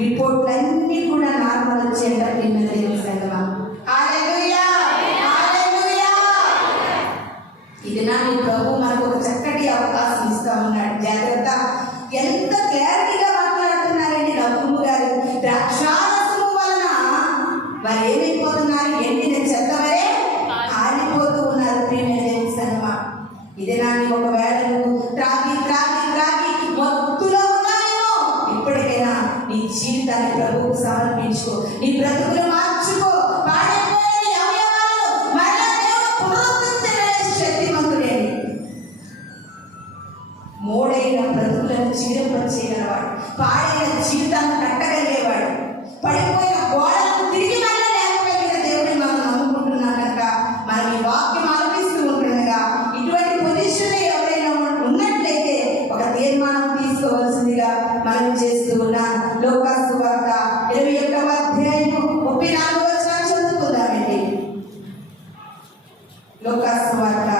రిపోర్ట్లన్నీ కూడా నార్మల్ వచ్చేట పిల్లలు తెలుసా? హల్లెలూయా, హల్లెలూయా. ఇది నా నీ ప్రభు మనకు ఒక చక్కటి అవకాశం ఇస్తా ఉన్నాడు. జాగ్రత్త. ఎంత క్లారిటీగా మాట్లాడుతున్నారండి నవ్వు గారు. ద్రాక్షారసము వలన వారు ఏమైపోతున్నారు? ఎండిన చెత్త వరే కాలిపోతూ ఉన్నారు. ప్రియమైన సంగమా, ఇది నాని ఒకవేళ నువ్వు త్రాగి త్రాగి త్రాగి మత్తులో ఉన్నావేమో, ఇప్పటికైనా నీ జీవితాన్ని ప్రభువుకు సమర్పించుకో, నీ బ్రతుకులు మార్చుకో. పాడైపోయిన అవయవాలు మరలా దేవుడు పునరుద్ధరించగలిగే శక్తిమంతుడేని, మోడైన బ్రతుకులను చీరపరిచేయగలవాడు, పాడైన జీవితాన్ని కట్టగలిగేవాడు, పడిపోయిన గోడలను తిరిగి మళ్ళీ లేపగలిగిన దేవుడిని మనం నమ్ముకుంటున్నాం కనుక మనం ఈ వాక్యం ఆలపిస్తూ ఉంటుండగా ఇటువంటి పొజిషన్ ఎవరైనా ఉన్నట్లయితే ఒక తీర్మానం తీసుకోవాల్సిందిగా మనం చేస్తూ ఉన్నాం. లూకాసు సువార్త 21వ అధ్యాయము 34వ వచనం చదువుకుందామండి. లూకాసు సువార్త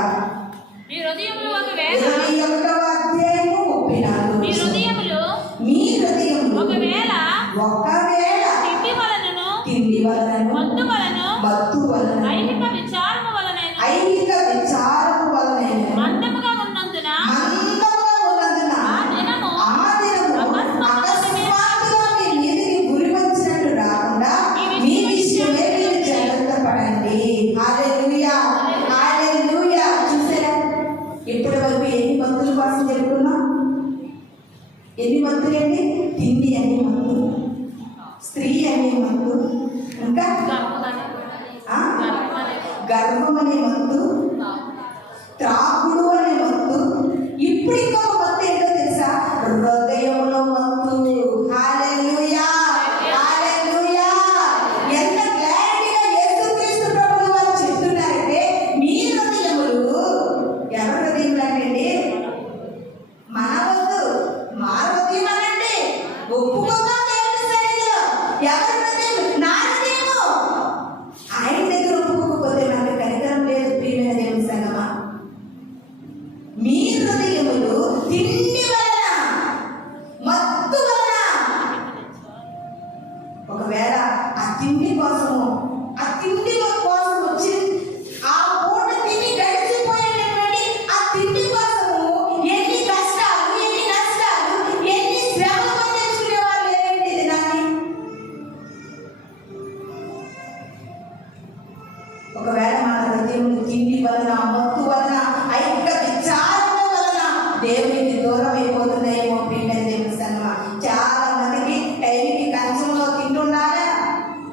మీ హృదయములో ఒకవేళ 21వ అధ్యాయము 34వ మీ హృదయములో మీ హృదయములో ఒకవేళ తిండి వలనను మత్తు వలన ఐహిక విచారము వలన మందముగా ఉన్నందున ఆ దినము అకస్మాత్తుగా మీ మీదికి గురి వచ్చినట్టు రాకుండా మీ విషయమే మీరు జాగ్రత్త పడండి. హల్లెలూయా, హల్లెలూయా. చూసారా ఇప్పటి వరకు ఎన్ని మత్తుల కోసం చెప్పుకున్నాం? ఎన్ని మత్తులండి? తిండి అనే మత్తు, స్త్రీ అనే మత్తు, ఇంకా గర్భం అనే మత్తు, త్రాగుడు అనే మత్తు. ఇప్పుడు ఇంకొక మత్తు ఏంటో తెలుసా? హృదయంలో మత్తు. హల్లెలూయా, హల్లెలూయా. ఎంత క్లారిటీగా యేసుక్రీస్తు ప్రభువు వారు చెప్తున్నారంటే మీ హృదయములు ఎవరి హృదయం అండి? మన వద్దు, మా హృదయం అనండి. ఒప్పుకుందాం దేవుని సన్నిధిలో. ఎవరి హృదయం? నా హృదయము. ఆయన దగ్గర ఒప్పుకోకపోతే మనకు కనికరం లేదు. ప్రియమైన దేవుని సంగమా, మీ హృదయములు తిండి వలన మత్తు వలన, ఒకవేళ ఆ తిండి కోసం వచ్చి ఆ పూట తిని గడిచిపోయినటువంటి ఆ తిండి కోసము ఎన్ని కష్టాలు, ఎన్ని నష్టాలు, ఎన్ని శ్రమలు తెచ్చుకునే వాళ్ళు లేదండి. ఇది నాని ఒకవేళ మన హృదయములు తిండి వలన మత్తు వలన ఐహిక విచారణ వలన దేవునికి దూరం అయిపోతున్నాయేమో. ప్రియమైన దేవుని సంగమా, చాలా మందికి టైంకి కంచంలో తింటుండాలి,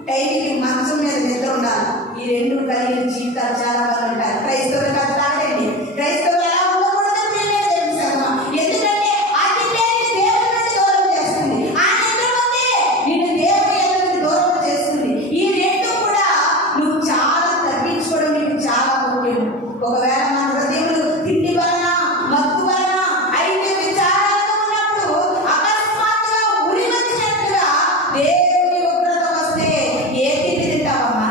టైంకి మంచం మీద నిద్ర ఉండాలి. ఈ రెండు కలిగిన జీవితాలు చాలా మంది ఉంటారు. క్రైస్తవులు కాదండి. క్రైస్తవులు ఎలా ఉండకూడదు ప్రియమైన దేవుని సంగమా? ఎందుకంటే ఆ తిండి దేవుని నుండి దూరం చేస్తుంది, ఆ నిద్ర ఉంది నిన్ను దేవుని నుండి దూరం చేస్తుంది. ఈ రెండు కూడా నువ్వు చాలా తగ్గించుకోవడం నీకు చాలా ముఖ్యం. ఒకవేళ మన హృదయములు తిండి వలన మత్తు వలన ఐదు విచారాలు ఉన్నప్పుడు అకస్మాత్తుగా ఉరి వచ్చినట్టుగా దేవుని ఉగ్రత వస్తే ఏ తిండి తింటావమ్మా?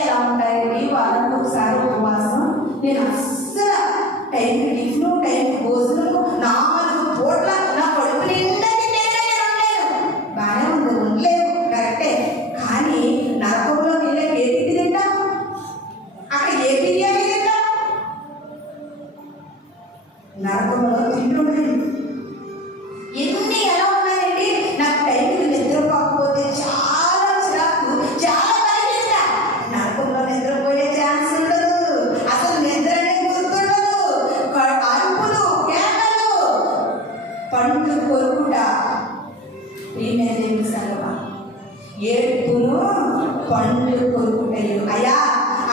ఎలా ఉంటాయండి? వారానికి ఒకసారి ఉపవాసం. నేను అస్సలు టైంకి టిఫిన్, టైంకి భోజనము, 4 పూట్ల నా కడుపు నిండా తింటేనే నేను ఉండలేను. బాగానే ఉంది, ఉండలేవు, కరెక్టే. కానీ నరకంలో నీళ్ళకి ఏ తిండి తింటా? అక్కడ ఏ బిర్యానీ తింటా? నరకంలో తింటుండదు. ఎన్ని ఎలా ఉన్నాయండి? నాకు టైంకి నిద్రపోకపోతే చాలా చిరాకు. దేవుని సంగమా, ఏడుపును పండు కొరుకుటయు. అయ్యా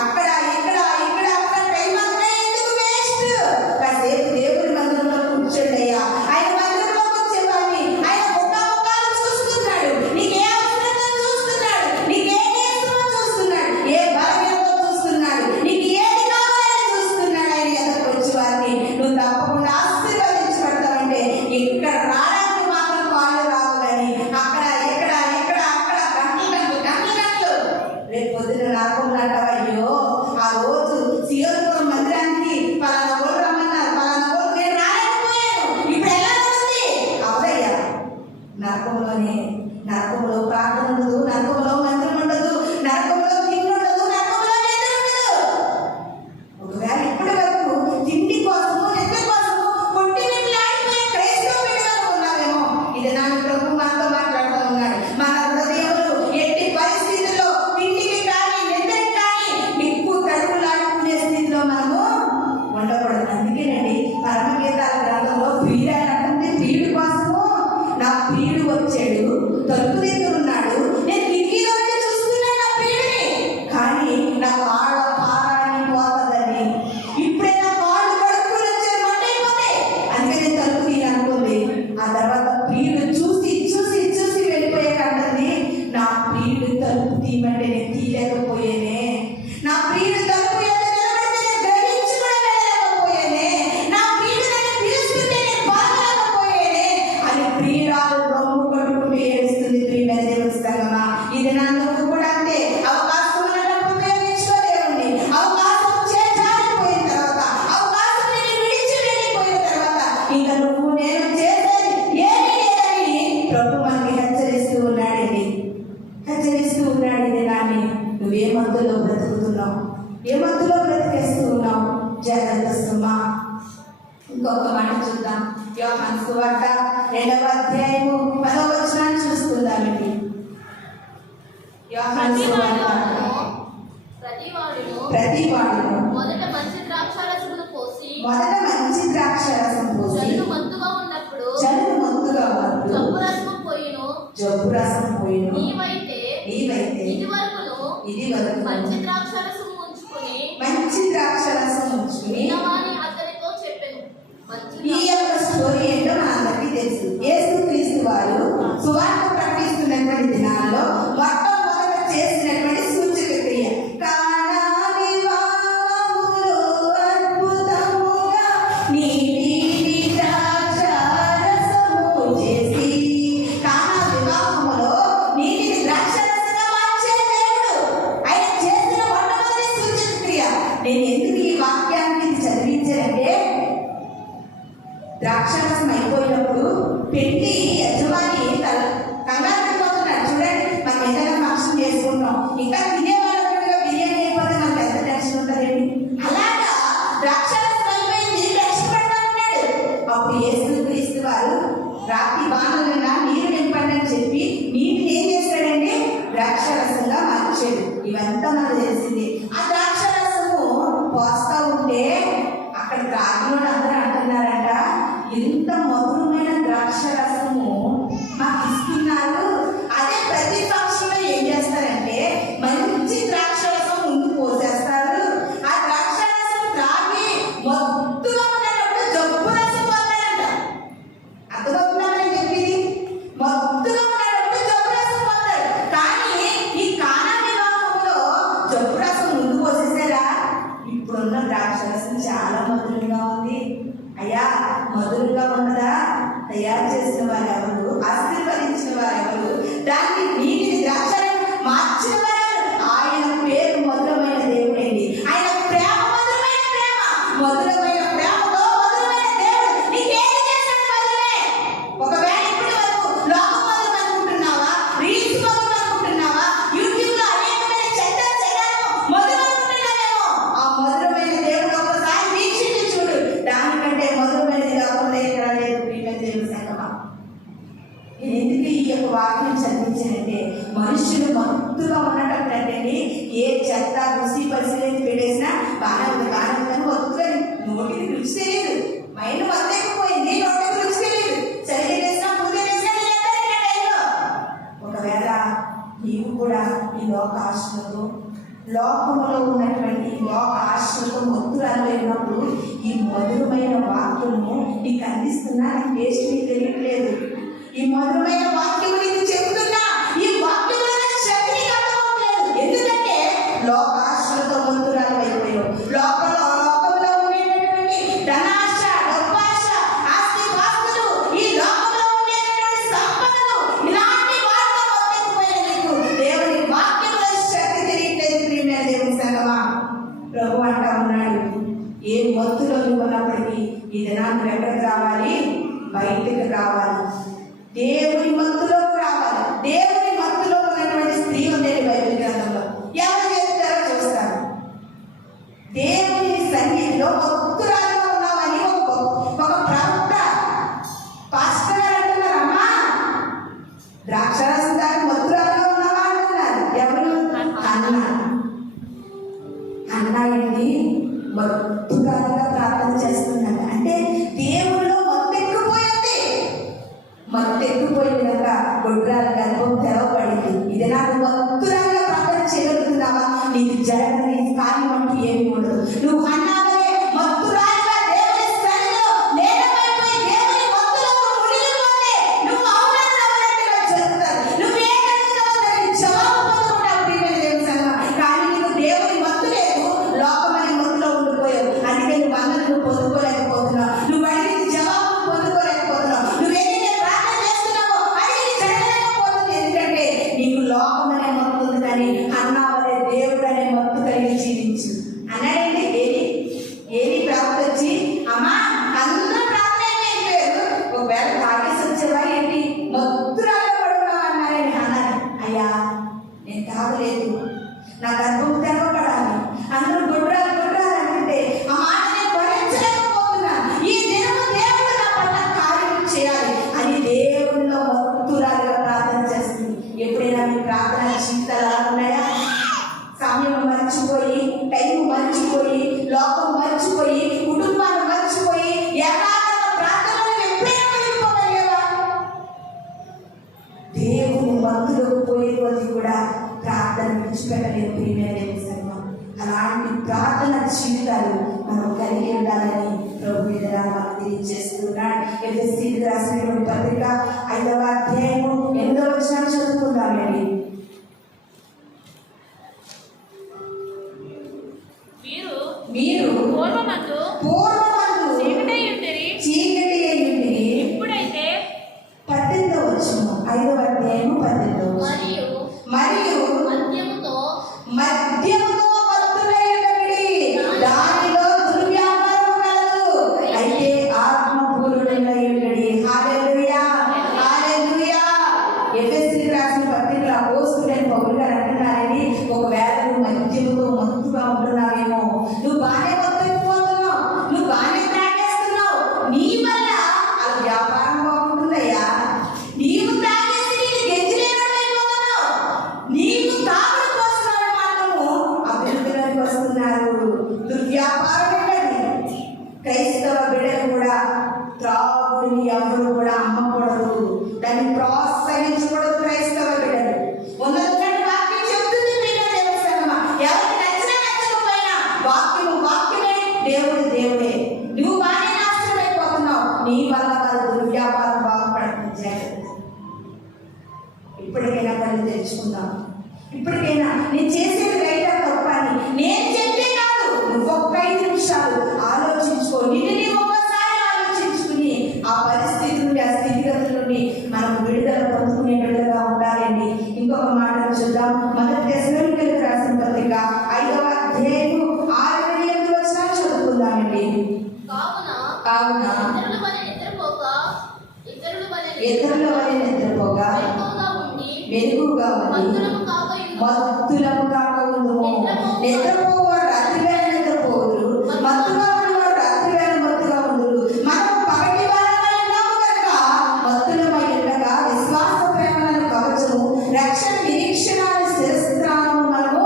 అక్కడ ఇక్కడ ఇక్కడ అక్కడ టైం అంతా ఎందుకు వేస్ట్? కాసేపు దేవుని మందిరంలో కూర్చోండి అయ్యా. ఆయన మందిరంలో కూర్చోవాలి. ఆయన ముఖాలు చూస్తున్నాడు. నీకే అవసరంతో చూస్తున్నాడు, నీకే నేస్తమో చూస్తున్నాడు, ఏ బలహీనతో చూస్తున్నాడు, నీకు ఏది కావాలని చూస్తున్నాడు. ఆయన ఎదురు వచ్చి వారిని నువ్వు తప్పకుండా ఆశీర్వదించబడతావంటే ఇక్కడ రావడానికి మాత్రం కాళ్ళు రావు, కానీ అక్కడ ఇక్కడ ఇక్కడ అక్కడ గంటలు రేపు పొద్దున నరకంలో అంటావా, అయ్యో ఆ రోజు సియోను మందిరానికి పలానా వాళ్ళు రమ్మన్నారు, పలానా వాళ్ళు నేను రాలేకపోయాను, ఇప్పుడు ఎలా ఉంది? అవదయ్యా, నరకంలో ప్రార్థన ఉండదు, నరకంలో మందిరం ఉండదు, నరకంలో తిండి ఉండదు, నరకంలో నిద్ర ఉండదు. ఒకవేళ ఇప్పటి వరకు తిండి కోసము నిద్ర కోసము కొట్టినట్లాడిపోయే క్రైస్తవ బిడ్డలు ఉన్నావేమో, ఇది నా ప్రభు మనతో మాట్లాడుతూ ఉన్నాడు. మన హృదయంలో ఎట్టి పరిస్థితుల్లో తిండికి కానీ నిద్రకి కానీ నిప్పు తడుపులాడుకునే స్థితిలో మనము ఉండకూడదు. అందుకేనండి పరమగీతాల గ్రంథంలో ప్రియుడు అంటే ప్రియుడి కోసము నా ప్రియుడు వచ్చాడు, తలుపు దగ్గర ఉన్నాడు, నేను కిటికీలో నుండి చూస్తున్నాను నా ప్రియుడిని, కానీ నా కాళ్ళ పారాన్ని పోతుందని, ఇప్పుడే నా కాళ్ళు కడుక్కుని వచ్చే మంటైపోతాయి, అందుకే నేను తలుపు తీయాలనుకుంది. ఆ తర్వాత ప్రియుడు చూసి చూసి చూసి వెళ్ళిపోయే కంటుంది, నా ప్రియుడు తలుపు తీయమంటే నేను తీయలేకపోయేనే, నా ప్రియుడు తలుపు ఎదురు నిలబడితే నేను గ్రహించి కూడా వెళ్ళలేకపోయేనే, నా ప్రియుడు నన్ను పిలుస్తుంటే నేను పలకలేకపోయేనే అని ప్రియురాలు రొమ్ము కొట్టుకుంటూ ఏడుస్తుంది. ప్రియమైన దేవుని సంగమా, ఇది నన్ను కూడా అంతే. అవకాశం ఉన్నప్పుడు ఉపయోగించుకోలేవండి. అవకాశం చేజారిపోయిన తర్వాత, అవకాశం నేను విడిచి వెళ్ళిపోయిన తర్వాత ఇంకా నువ్వు నేను చేసేది ఏమీ లేదని ప్రభు మనకి హెచ్చరిస్తూ ఉన్నాడండి. ఇది నాని నువ్వు ఏ మందులో బ్రతుకుతున్నావు, ఏ మందులో బ్రతికేస్తూ ఉన్నావు? జాగ్రత్త సుమా. ఇంకొక మాట చూద్దాం. యోహాను సువార్త 2వ అధ్యాయము 10వ వచనాన్ని చూసుకుందామండి. యోహాను సువార్త ప్రతివాడును మొదట మంచి ద్రాక్షారసమును పోసి జనులు మత్తుగా ఉన్నప్పుడు జబ్బు రసం పోయిను. నీవైతే ఇది వరకును మంచి ద్రాక్షారసము ఉంచుకొని వినమని అతనితో చెప్పెను. ఈ యొక్క స్టోరీ ఏంటో మనందరికీ తెలుసు. యేసుక్రీస్తు వారు సువార్త ప్రకటిస్తున్నటువంటి దినాల్లో మొట్టమొదట చేసినటువంటి సూచక క్రియ కానా వివాహములో అద్భుతముగా నీటి ద్రాక్షారసము చేసి. కానా వివాహములో నీటిని ద్రాక్షారసంగా మార్చే దేవుడు ఆయన చేసిన మొట్టమొదటి సూచక క్రియ. నేను ఎందుకు ఈ వాక్యాన్ని చదివించానంటే, ద్రాక్షారసం అయిపోయినప్పుడు పెళ్లి యజమాని కంగారు పడిపోతున్నాడు. చూడండి, మనం ఏదైనా ఫంక్షన్ చేసుకుంటాం, ఇంకా తినేవాళ్ళగా బిర్యానీ అయిపోతే మనకు ఎంత టెన్షన్ ఉంటుందండి. అలాగా ద్రాక్షారసం అయిపోయింది, టెన్షన్ పడతా ఉన్నాడు. అప్పుడు యేసుక్రీస్తు వారు రాత్రి వానలున్నా నీరు నింపండి అని చెప్పి నీటిని ఏం చేశాడండి? ద్రాక్షారసంగా మార్చాడు. ఇవంతా మనకు తెలిసింది. ఆ ద్రాక్షారసము పోస్తా ఉంటే అక్కడ రాజులో అందరూ అంటున్నారంట, ఎంత మధురమైన ద్రాక్షారసము మాకు ఇస్తున్నారు. అదే ప్రతి ఫంక్షన్లో ఏం చేస్తారంటే మంచి ద్రాక్షారసం ముందు పోసేస్తారు. ఆ ద్రాక్షారసం త్రాగి నీవు కూడా ఈ లోక ఆశలతో, లోకంలో ఉన్నటువంటి ఈ లోక ఆశలతో మత్తురాలు వెళ్ళినప్పుడు ఈ మధురమైన వాక్యము నీకు అందిస్తున్నా, నీ టేస్ట్ నీకు తెలియట్లేదు. ఈ మధురమైన వాక్యము నీకు చెబుతున్నా, ఈ వాక్యంలో శక్తి నీకు అర్థమవుతలేదు. ఎందుకంటే లోక ఆశలతో మత్తురాలు అయిపోయావు. లోకంలో ఉండేటటువంటి ధనాశ, డబ్బాశ, ఆస్తి పాస్తులు, ఈ లోకంలో ఉండేటటువంటి సంపదలు, ఇలాంటి వాటితో మత్తెక్కిపోయిన నీకు దేవుని వాక్యంలో శక్తి తెలియట్లేదు. ప్రియమైన దేవుని సంగమా, ప్రభు అంటా ఉన్నాడు, ఏ మత్తులో నువ్వు ఉన్నప్పటికీ ఈ దినాన్ని ఎక్కడికి రావాలి? బయటికి రావాలి. దేవుని మత్తులోకి రావాలి. దేవుని మత్తులో ఉన్నటువంటి స్త్రీ ఉండేది బైబిల్ గ్రంథంలో. ఎవరు చేస్తారో చూస్తారు. దేవుని సన్నిధిలో మత్తురాలుగా ఉన్నామని ఒక ప్రవక్త పాస్టర్ గారు అంటున్నారమ్మా, ద్రాక్షరసం దాకా మత్తురాలుగా ఉన్నావా అంటున్నారు. ఎవరు? అన్న ఏంటి మత్తురాలుగా ప్రార్థన చేస్తున్నాడు. అంటే దేవుల్లో మత్తెక్కిపోయింది కనుక గొడ్రాల గర్భం తెరవబడింది. ఇది నాకు మత్తురాలుగా ప్రార్థన చేయగలుగుతున్నావా? నీకు జరగని కార్యం అంటూ ఏమి ఉండదు. నువ్వు అన్నావే మత్తురాలుగా దేవుని సన్నిధిలో లేనమైపోయి దేవుని మత్తులో మునిగిపోతే నువ్వు అవునన్నట్టుగా జరుగుతుంది. నువ్వు ఏమడుగుతావో దానికి జవాబు పొందుకుంటావు. ప్రియమైన దేవుని సంగమా, కానీ నీకు దేవుని మత్తు లేదు, లోకమనే మత్తులో ఉండిపోయావు. అందుకే నువ్వు అన్నది నువ్వు పొందుకోలేకపోతున్నావు. నువ్వు అడిగింది జవాబు పొందుకోలేకపోతున్నావు. నీకు లోకమనే మత్తు ఉంది, కానీ అన్నావలే దేవుడు అనే మత్తు కలిగి జీవించు అన్నాడండి. ఏది ప్రాప్తి వచ్చి అమ్మా అందరూ ప్రార్థన అయిపోయారు, ఒకవేళ తాగేసి వచ్చేవా ఏంటి మత్తురాలు పడున్నావు అన్నారని అన్నారు. అయ్యా నేను తాగలేదు, నా గర్భం తెరవబడాలి, అందరూ గొడ్రాలు అంటే ఆ మాట నేను భరించలేకపోతున్నాను. ఈ దినము దేవుడు నా పట్ల కార్యం చేయాలి అని దేవుడిలో మత్తురాలుగా ప్రార్థన చేస్తుంది. ఎప్పుడైనా మీ ప్రార్థన జీవితాలు అలా ఉన్నాయా? సమయం మర్చిపోయి, టైం మర్చిపోయి, లోకం మర్చిపోయి, కుటుంబాన్ని మర్చిపోయి ఏకాంత ప్రార్థనలు ఎప్పుడైనా వెళ్ళిపోగలిగావా? దేవుని మత్తులోకి పోయే కొద్ది కూడా ప్రార్థన విడిచిపెట్టలేదు. ప్రియమైన సంగమా, అలాంటి ప్రార్థన జీవితాలు మనం కలిగి ఉండాలని ప్రభు మీద మనకు తెలియజేస్తున్నాడు. ఎఫెసీయులకు రాసినటువంటి పత్రిక 5వ అధ్యాయము 8వ వచనం చదువుకుందామండి. మీరు పూర్వమందు చీకటి అయ్యుండిరి, ఇప్పుడైతే 18వ వచనం 5వ అధ్యాయము 18వ మరియు మద్యముతో మత్తులై ఉండకుడి, దానిలో దుర్వ్యాపారము కలదు, అయితే ఆత్మపూర్ణులై ఉండుడి. హల్లెలూయా, హల్లెలూయా. ఎఫెసీయులకు రాసిన పత్రికలో అపోస్తలుడైన పౌలు గారు అంటున్నారని, ఒకవేళ నువ్వు మద్యముతో మత్తుగా ఉంటున్నావేమో, నువ్వు బాగానే మత్తెక్కిపోతున్నావు, నువ్వు బాగానే తాగేస్తున్నావు, నీ వల్ల ఆ వ్యాపారం బాగుంటుందయ్యా. నీవు తాగేసి నీకు గెంజిలేనైపోతున్నావు. నీకు తాగుడు కోసం మాత్రము అభివృద్ధిలోకి వస్తున్నారు. దుర్వ్యాపారం ఏంటది? క్రైస్తవ బిడ్డలు కూడా త్రాగుడిని ఎవరు కూడా అమ్మకూడదు, దాన్ని ప్రోత్సహించకూడదు. క్రైస్తవ బిడ్డలు ఉన్నటువంటి వాక్యం చెప్తుంది. దేవుని సంగమా, ఎవరికి నచ్చినా నచ్చకపోయినా వాక్యమే దేవుడే. నువ్వు బాగానే నాశనం అయిపోతున్నావు, నీ వల్ల వాళ్ళ దుర్వ్యాపారం బాగుపడుతుంది. జాగ్రత్త. ఇప్పటికైనా కళ్ళు తెచ్చుకుందాం. ఇప్పటికైనా నేను చేసేది రైటా తప్ప అని నేను చెప్పే కాదు, నువ్వు ఒక్క 5 నిమిషాలు ఆలోచించుకో. నిన్ను ఒక్కసారి ఆలోచించుకుని ఆ పరిస్థితి నుండి, ఆ స్థితిగతుల నుండి మనం విడుదల పొందుకునే విడుదల ఉండాలండి. ఇంకొక మాట చూద్దాం. మొదటి తెస్సలోనికీయులకు రాసిన పత్రిక 5వ అధ్యాయము 6-8 వచనాలు చదువుకుందామండి. కావున ఇతరుల వలె నిద్రపోగా మెరుగుగా ఉండి మత్తులము కాక ఉండుము. నిద్రపోవారు రాత్రివేళ నిద్రపోవుదురు, మత్తుగా ఉన్నవారు రాత్రివేళ మత్తుగా ఉండురు. మనం పగటి వారమై ఉన్నాము కనుక మత్తులమై ఉండగా విశ్వాస ప్రేమలను కవచము, రక్షణ నిరీక్షణ శిరస్త్రాలను మనము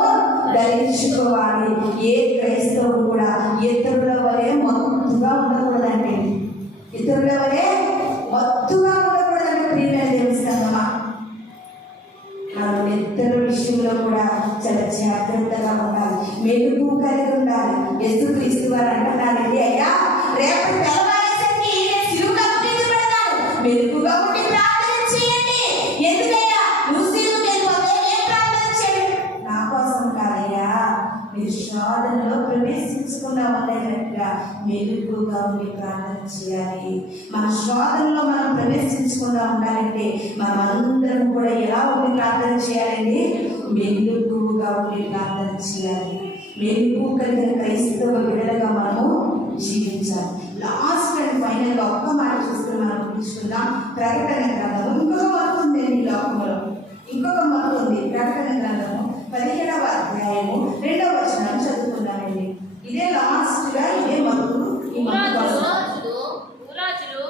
ధరించుకోవాలి. ఏ క్రైస్తవుడు కూడా ఇతరుల వలె మత్తుగా ఉండకూడదండి. ఇతరుల వలె మత్తుగా ఉండకూడదండి. ప్రియమైన దేవుని సంగమా, మనం నిద్ర విషయంలో కూడా చాలా జాగ్రత్తగా ఉండాలి, మెలుగు కలిగి ఉండాలి. యేసుక్రీస్తు వారు అంటున్నారండి, అయ్యా రేపటి తెల్లవారేసరికి నేను సిలువకు అప్పగించబడతాను, మెలుగుగా ఉండి ప్రార్థన చేయండి. ఎందుకయ్యా నువ్వు సిలువకు వెళ్ళిపోతే ఏం ప్రార్థన చేయండి? నా కోసం కాదయ్యా, మీరు శోధనలో ప్రవేశించకుండా ఉండేటట్టుగా మెలుగుగా ఉండి ప్రార్థన చేయాలి. మన శోధనలో మనం ప్రవేశించకుండా ఉండాలంటే మనం అందరం కూడా ఎలా ఉండి ప్రార్థన చేయాలండి? మెలుగుగా ఉండి ప్రార్థన చేయాలి. మెలుగు కలిగిన క్రైస్తవ బిడ్డలుగా మనము జీవించాలి. లాస్ట్ అండ్ ఫైనల్ గా ఒక్క మాట చూసుకుని మనం తీసుకుందాం. ప్రకటన గ్రంథము ఇంకొక మత్తు ఉంది ఈ లోకంలో, ఇంకొక మత్తు ఉంది. ప్రకటన గ్రంథము 17వ అధ్యాయము 2వ వచనం చదువుకున్నామండి. ఇదే లాస్ట్ గా ఇదే మత్తు. ఈ మత్తు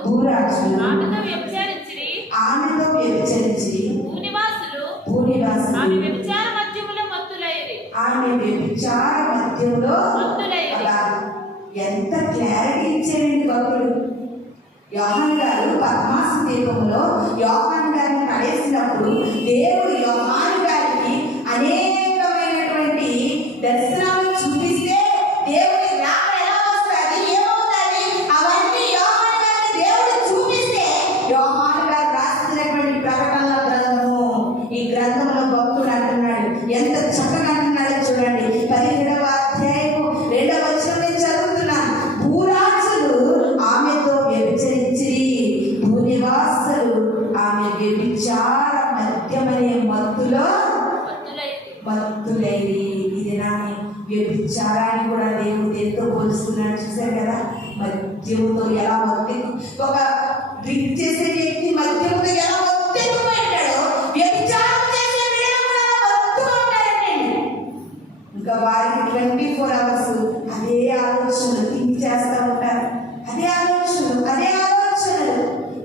భూరాజులు ఆమెతో వ్యభిచరించి భూనివాసులు ఆమె వ్యభిచార మధ్యంలో ఎంత క్లారిటీ ఇచ్చారండి భక్తుడు. యోహాను గారు పద్మాసు దీపంలో యోహాను గారిని పడేసినప్పుడు దేవుడు యోహాను గారికి అనేకమైనటువంటి దర్శనాలు చూపిస్తే దేవుడి జ్ఞాపం ఎలా వస్తుంది, ఏమవుతుంది, అవన్నీ యోహాను గారికి దేవుడు చూపిస్తే యోహాను గారు రాసినటువంటి ప్రకటనల గ్రంథము, ఈ గ్రంథంలో భక్తుడు అంటున్నాడు, ఎంత చక్కగా అంటున్నాడో చూడండి. 17వ అధ్యాయము 2వ వచనం నేను చదువుతున్నాను. భూరాజులు ఆమెతో వ్యభిచరించిరి, భూనివాసులు ఆమె వ్యభిచార మద్యమనే మత్తులో మత్తులైరి. ఇది నాని వ్యభిచారాన్ని కూడా దేవుడు ఎంతో పోలుస్తున్నాడు. చూశారు కదా, మద్యముతో ఎలా ఒక డ్రింక్ చేసే వ్యక్తి మద్యముతో ఎలా మత్తెక్కుపోయాడో వ్యభిచారం చేసే బిడ్డలు కూడా మత్తుగా ఉంటారండి. ఇంకా వారికి 24 hours అదే ఆలోచనలు థింక్ చేస్తూ ఉంటారు, అదే ఆలోచనలు.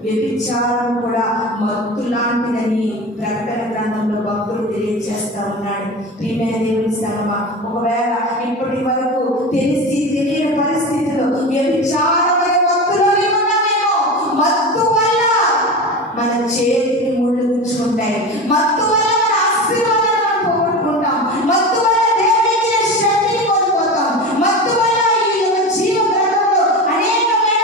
వ్యభిచారం కూడా మత్తు లాంటిదని ప్రకటన గ్రంథంలో భక్తులు తెలియజేస్తా ఉన్నాడు. ప్రియమైన దేవుని సంగమా, ఒకవేళ ఇప్పటి వరకు తెలిసి తెలియని పరిస్థితిలో వ్యభిచారమైన మత్తులోనే ఉన్నామేమో. మత్తు వల్ల మన చేతికి ముళ్ళు గుచ్చుకుంటాయి, మత్తు వల్ల మన ఆశీర్వాదాలను పోగొట్టుకుంటాం, మత్తు వల్ల దేవుని ఇచ్చిన శక్తిని కోల్పోతాం, మత్తు వల్ల ఈ జీవ గ్రంథంలో అనేకమైన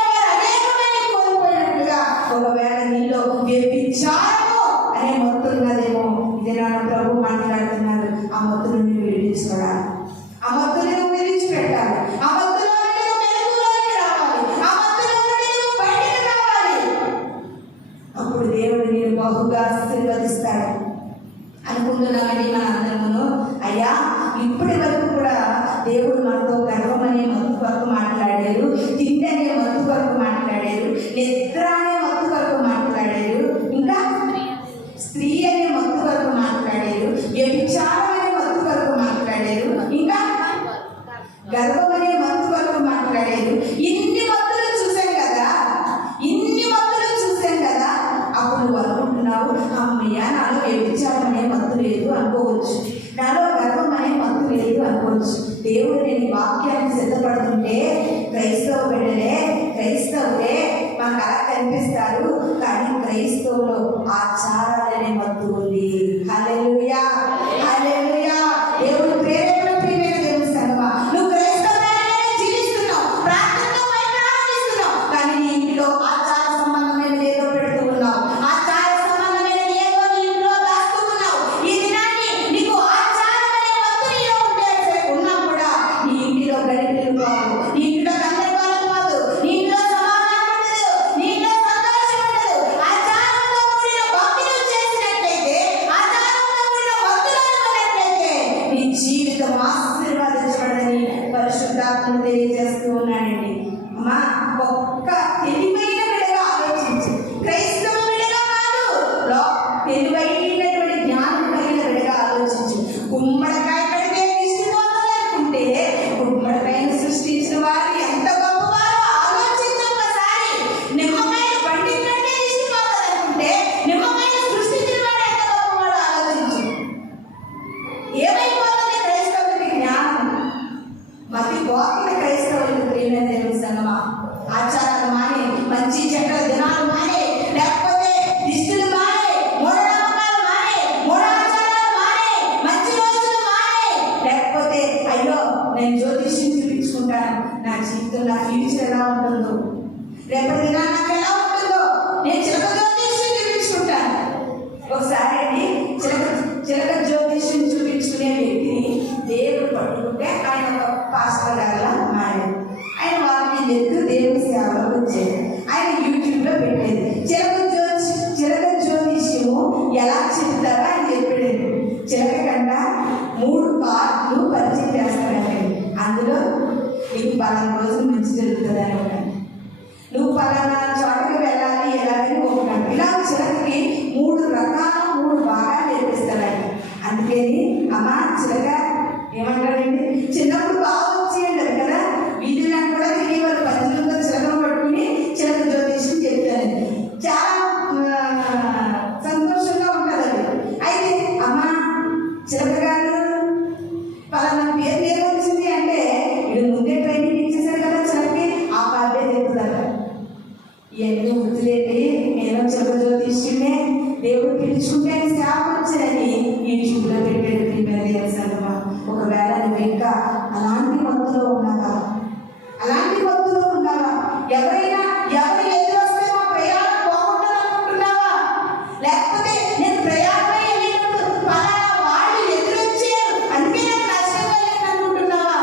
కోల్పోయినట్లుగా ఒకవేళ నీలో వ్యభిచారము అనే మత్తు ఉన్నదేమో. ఇదే నా ప్రభు మాట్లాడుతున్నారు. ఆ మత్తును నువ్వు విడిపించుకోవాలి, ఆ మత్తుని నువ్వు విడిచిపెట్టాలి, ఆ మత్తులో నువ్వు మెలుగులోకి రావాలి, ఆ మత్తులో నువ్వు బయటకు రావాలి. అప్పుడు దేవుడు నేను బహుగా ఆశీర్వదిస్తాడు. అనుకుంటున్నామని మన అందరమును, అయ్యా ఇప్పటి వరకు కూడా దేవుడు మనతో గర్వం అనే మత్తు కొరకు మాట్లాడారు, తిండి అనే మత్తు కొరకు మాట్లాడారు, నిద్ర అనే మత్తు కొరకు మాట్లాడారు, ఇంకా స్త్రీ అనే మత్తు కొరకు మాట్లాడారు, వ్యభిచారం అనే మత్తు కొరకు మాట్లాడారు, ఇంకా గర్వం అనే మత్తు కొరకు మాట్లాడారు. ఇన్ని మత్తులు చూసాం కదా, అప్పుడు నువ్వు అనుకుంటున్నావు, అమ్మయ్య నాలో వ్యభిచారం అనే మత్తు లేదు అనుకోవచ్చు, నాలో గర్వం అనే మత్తు లేదు అనుకోవచ్చు. దేవుడు నేను వాక్యాన్ని సిద్ధపడుతుంటే క్రైస్తవులే మాకు అలా కనిపిస్తారు, కానీ క్రైస్తవులో ఆచారాలనే మత్తు ఉంది. హల్లెలూయా, హల్లెలూయా. దేవుడు ప్రేరేపణ. ప్రియమైన దేవుని సంగమా, నువ్వు క్రైస్తవులనే జీవిస్తున్నావు, ప్రార్థనతో ప్రారంభిస్తున్నావు, కానీ నీ ఇంటిలో ఆచార సంబంధమైన ఏదో పెడుతూ ఉన్నావు, ఆచార సంబంధమైన ఏదో నీ ఇంట్లో దాస్తూ ఉన్నావు. ఈ దినాన్ని నీకు ఆచారం అనే మత్తు నీలో ఉన్నా కూడా నీ ఇంటిలో గడిపిలు కావు, నీ ఇంట్లో గందరగోళం కాదు, నీ ఇంట్లో సమాధానం ఉండదు, నీ ఇంట్లో సంతోషం ఉండదు. ఆచారంతో కూడిన భక్తులు చేసినట్లయితే, ఆచారంతో కూడిన భక్తులను ఉన్నట్లయితే నీ జీవితం ఆశీర్వాదించబడని పరిశుద్ధాత్మను తెలియజేస్తూ ఉన్నాడండి. అమ్మా, ఒక్క తెలివైన బిడ్డగా ఆలోచించు, క్రైస్తవ బిడ్డగా కాదు, తెలివైనటువంటి జ్ఞానం కలిగిన బిడ్డగా ఆలోచించు. గుమ్మడికాయ కడితే నిష్ఠిపోతుంది అనుకుంటే గుమ్మడికాయను సృష్టించిన వారు ఎంత గొప్పవారో ఆలోచించు ఒకసారి. నిమ్మకాయలు పండిందంటే నిష్ఠిపోతుంది అనుకుంటే నిమ్మకాయలు సృష్టించిన వాడు ఎంత గొప్పవాడో ఆలోచించు. ఏమైపోతుంది క్రైస్తవులకి జ్ఞానం? మతి పోతుంది క్రైస్తవులకు. ప్రియమైన దేవుని సంగమా, నేను జ్యోతిష్యం చూపించుకుంటాను. నా జీవితం, నా ఫ్యూచర్ ఎలా ఉంటుందో, రేపటి దినాన నాకు ఎలా ఉంటుందో నేను చిలక జ్యోతిష్యం చూపించుకుంటాను. ఒకసారి అండి చిలక జ్యోతిష్యం చూపించుకునే వ్యక్తిని దేవుడు పట్టుకుంటే ఆయన ఒక పాస్టర్ గారిలా మారాడు. ఆయన వారిని ఎదురు దేవుడి సేవలో వచ్చేది. ఆయన యూట్యూబ్లో పెట్టేది చిలక జ్యోతిష్యము ఎలా చెప్తారో ఆయన చెప్పాడు. చిలక కంట 3 కార్డులు పరిచయం చేస్తాడండి. అందులో నీకు 10 రోజులు మంచి జరుగుతుంది అని ఒకటి, నువ్వు పలానా చోటకి వెళ్ళాలి ఎలాగని ఒకటి, ఇలా చిలకకి 3 భాగాలు నేర్పిస్తాడండి. అందుకని అమ్మ చిలక ఏమంటాడండి, చిన్నప్పుడు బాగా వచ్చేయండి కదా, వీధిలో కూడా తిరిగేవారు పంచులతో చిలకను పట్టుకుని చిలక జ్యోతిష్యం చెప్తారండి. చాలా సంతోషంగా ఉంటుంది అది. అయితే అమ్మ చిలక గారు పలానా పేరు ఏమొచ్చింది అంటే, ఇది ముందే ట్రైనింగ్ ఇచ్చేసారు కదా చిలకకి, ఆ పాపే చెప్తారు. ఇవన్నీ వృత్తులేండి, నేను చిలక జ్యోతిష్యమే దేవుడు పిలుచుకుంటే సేవ వచ్చారని యూట్యూబ్లో పెట్టాడు. సంగమా, ఒకవేళ నువ్వు ఇంకా అలాంటి మత్తులో ఉన్నావా, ఎవరైనా ఎవరు ఎదురు వస్తే మా ప్రయాణం బాగుంటుంది అనుకుంటున్నావా, లేకపోతే నేను ప్రయాణమై వెళ్ళినప్పుడు పలానా వాళ్ళు ఎదురొచ్చారు అందుకే నాకు నష్టంగా లేదు అనుకుంటున్నావా?